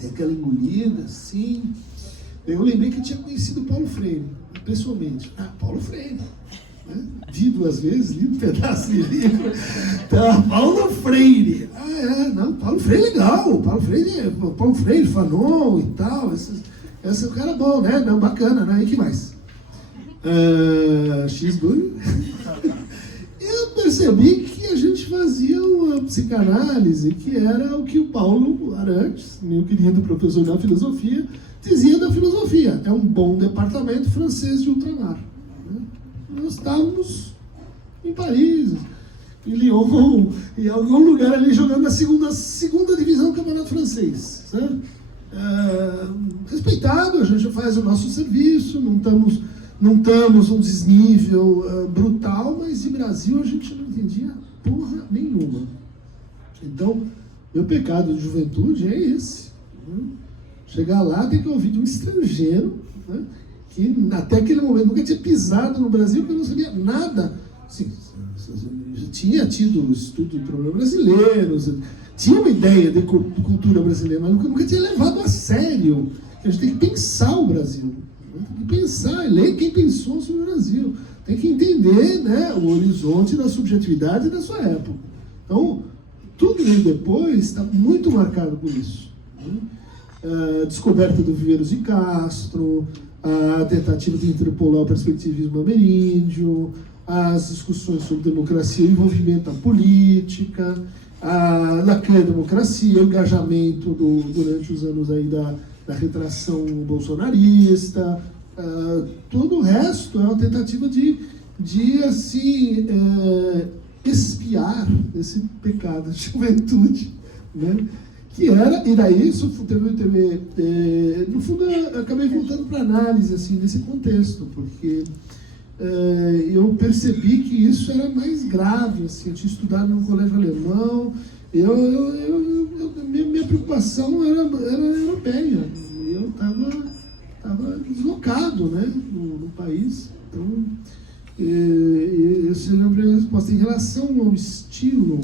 É aquela engolida, assim. Eu lembrei que eu tinha conhecido Paulo Freire, pessoalmente. Paulo Freire. Né? Vi 2 vezes, li um pedaço de livro. Então, Paulo Freire. Não, Paulo Freire é legal, Paulo Freire, Fanon e tal, esse cara é bom, né? Não, bacana, né? E que mais? X-Burger. Eu percebi que a gente fazia uma psicanálise que era o que o Paulo Arantes, meu querido professor da filosofia, dizia da filosofia. É um bom departamento francês de ultramar. Né? Nós estávamos em Paris, em Lyon, em algum lugar ali jogando a segunda divisão do campeonato francês. Né? Respeitado, a gente faz o nosso serviço, não estamos um desnível brutal, mas em Brasil a gente não entendia porra nenhuma. Então, meu pecado de juventude é esse. Né? Chegar lá, tem que ouvir de um estrangeiro, né? Que até aquele momento nunca tinha pisado no Brasil, que eu não sabia nada. Assim, já tinha tido estudo de problema brasileiro, tinha uma ideia de cultura brasileira, mas nunca tinha levado a sério. A gente tem que pensar o Brasil. Tem que pensar, ler quem pensou sobre o Brasil. Tem que entender, né, o horizonte da subjetividade da sua época. Então, tudo que vem depois está muito marcado por isso. Né? A descoberta do Viveiros de Castro, a tentativa de interpolar o perspectivismo ameríndio, as discussões sobre democracia e envolvimento da política, a Lacan-democracia, o engajamento durante os anos aí da retração bolsonarista, todo o resto é uma tentativa de assim, expiar esse pecado de juventude, né? Que era, e daí isso no fundo eu acabei voltando para análise assim, nesse contexto, porque eu percebi que isso era mais grave, assim, eu tinha estudado num colégio alemão, minha preocupação era europeia, eu estava deslocado, né, no país. Então, essa é a minha resposta. Em relação ao estilo,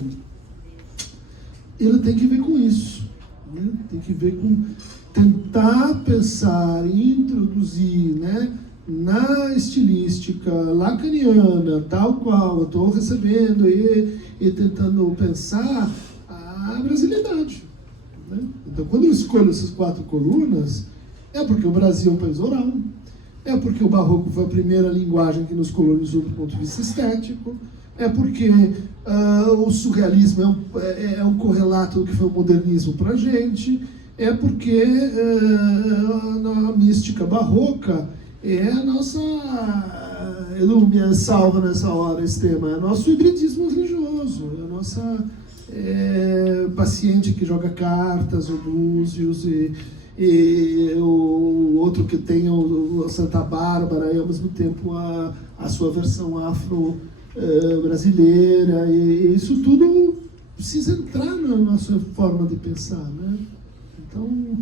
ele tem que ver com isso, né? Tem que ver com tentar pensar e introduzir, né, na estilística lacaniana, tal qual eu estou recebendo e tentando pensar a brasilidade. Né? Então, quando eu escolho essas 4 colunas, é porque o Brasil é um país oral, é porque o barroco foi a primeira linguagem que nos colonizou do ponto de vista estético, é porque o surrealismo é um correlato do que foi o modernismo para a gente, é porque a mística barroca é a nossa, me salva nessa hora esse tema, é o nosso hibridismo religioso, é a nossa paciente que joga cartas, o Búzios, e o outro que tem o Santa Bárbara, e ao mesmo tempo a sua versão afro-brasileira, e isso tudo precisa entrar na nossa forma de pensar, né? Então,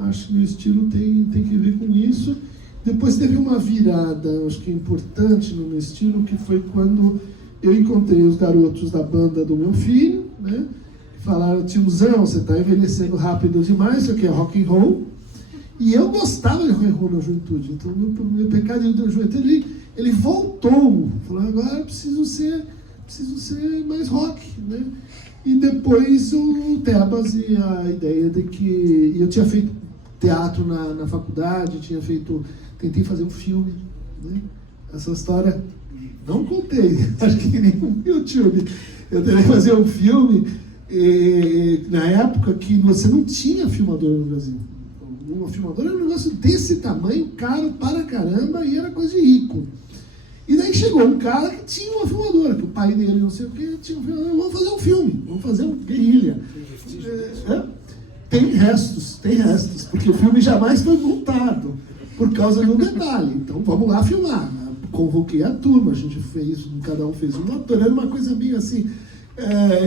acho que meu estilo tem que ver com isso. Depois teve uma virada, acho que importante no meu estilo, que foi quando eu encontrei os garotos da banda do meu filho, né? Falaram: tiozão, você está envelhecendo rápido demais, isso aqui é rock and roll. E eu gostava de rock and roll na juventude, então meu pecado da juventude, ele voltou, falou: agora preciso ser mais rock, né? E depois o Tebas e a ideia de que eu tinha feito teatro na faculdade, tentei fazer um filme, né? Essa história não contei, acho que nem no YouTube. Eu tentei fazer um filme na época que você não tinha filmador no Brasil. Uma filmadora era um negócio desse tamanho, caro para caramba, e era coisa de rico. E daí chegou um cara que tinha uma filmadora, que o pai dele, não sei o que, tinha uma filmadora. Vamos fazer um filme, vamos fazer um guerrilha. Tem restos, porque o filme jamais foi montado por causa de um detalhe. Então vamos lá filmar. Convoquei a turma, a gente fez, cada um fez um ator, era uma coisa meio assim,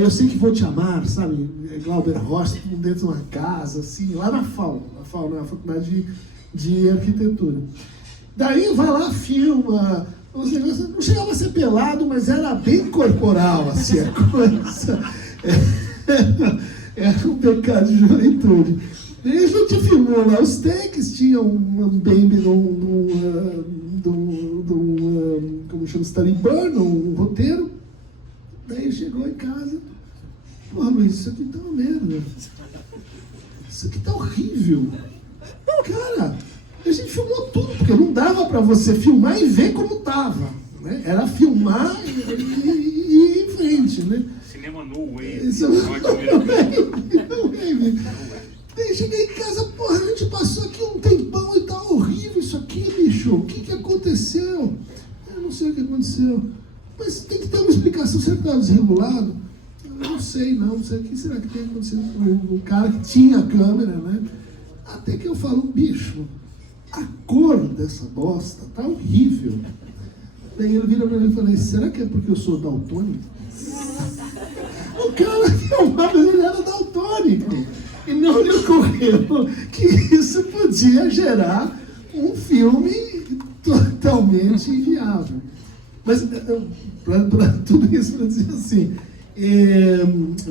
eu sei que vou te amar, sabe? Glauber Rocha, dentro de uma casa, assim, lá na FAU, na Faculdade de Arquitetura. Daí vai lá, filma, os negócios, não chegava a ser pelado, mas era bem corporal, assim, a coisa. Era um pecado de juventude. E a gente filmou lá os takes, tinha um baby como chama, Stanley Burn, um roteiro. Daí chegou em casa, Porra, Luiz, isso aqui tá uma merda. Isso aqui tá horrível. Cara, a gente filmou tudo, porque não dava pra você filmar e ver como tava. Né? Era filmar e ir em frente, né? Cinema No Way. Isso no Wave. Daí cheguei em casa, porra, a gente passou aqui um tempão e tá horrível isso aqui, bicho. O que aconteceu? Eu não sei o que aconteceu. Mas tem que ter uma explicação. Será que estava desregulado? Eu não sei, não sei. O que será que tem acontecido com o cara que tinha a câmera, né? Até que eu falo, bicho, a cor dessa bosta tá horrível. Daí ele vira pra mim e fala, será que é porque eu sou daltônico? O cara filmava, ele era daltônico. E não lhe ocorreu que isso podia gerar um filme totalmente inviável. Mas para tudo isso, para dizer assim,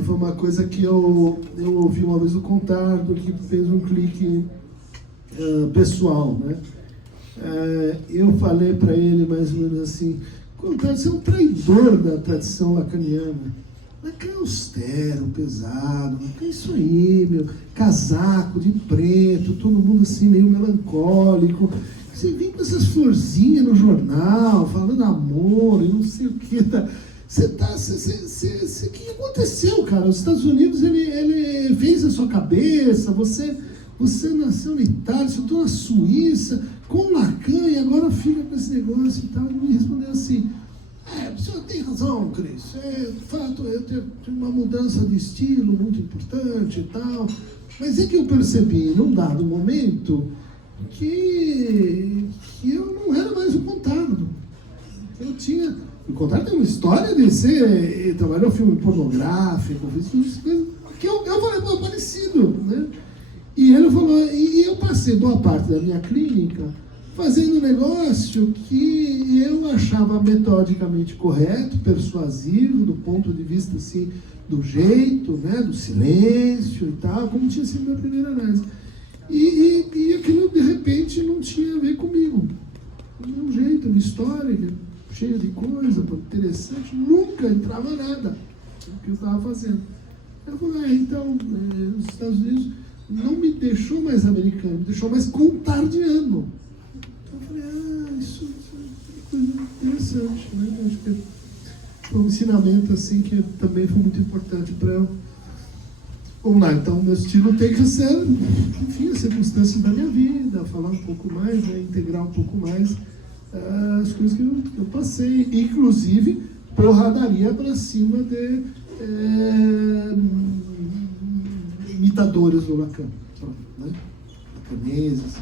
foi uma coisa que eu ouvi uma vez o Contardo, que fez um clique pessoal, né? Eu falei para ele mais ou menos assim, Contardo, você é um traidor da tradição lacaniana. Mas que é austero, pesado, que é isso aí, meu, casaco de preto, todo mundo assim meio melancólico. Você vem com essas florzinhas no jornal, falando amor e não sei o que. Tá. O que aconteceu, cara? Os Estados Unidos, ele fez a sua cabeça, você nasceu na Itália, você estou na Suíça, com Lacan, e agora fica com esse negócio e tal. Ele me respondeu assim, o senhor tem razão, Cris, de fato, eu tenho uma mudança de estilo muito importante e tal, mas é que eu percebi, num dado momento, que eu não era mais o Contardo. O Contardo tem uma história de ser, trabalhou em filme pornográfico, que eu falei, pô, parecido, né? E ele falou, e eu passei boa parte da minha clínica fazendo um negócio que eu achava metodicamente correto, persuasivo, do ponto de vista assim, do jeito, né, do silêncio e tal, como tinha sido na primeira análise. E aquilo, de repente, não tinha a ver comigo. De um jeito, uma história cheia de coisa, interessante, nunca entrava nada no que eu estava fazendo. Eu falei, então, os Estados Unidos não me deixou mais americano, me deixou mais contardiano. Então eu falei, isso é coisa interessante, né? Acho que foi um ensinamento assim que também foi muito importante para eu. Vamos lá, então meu estilo tem que ser, enfim, as circunstâncias da minha vida, falar um pouco mais, né, integrar um pouco mais as coisas que eu passei, inclusive porradaria para cima de imitadores do Lacan, né? Lacaneses.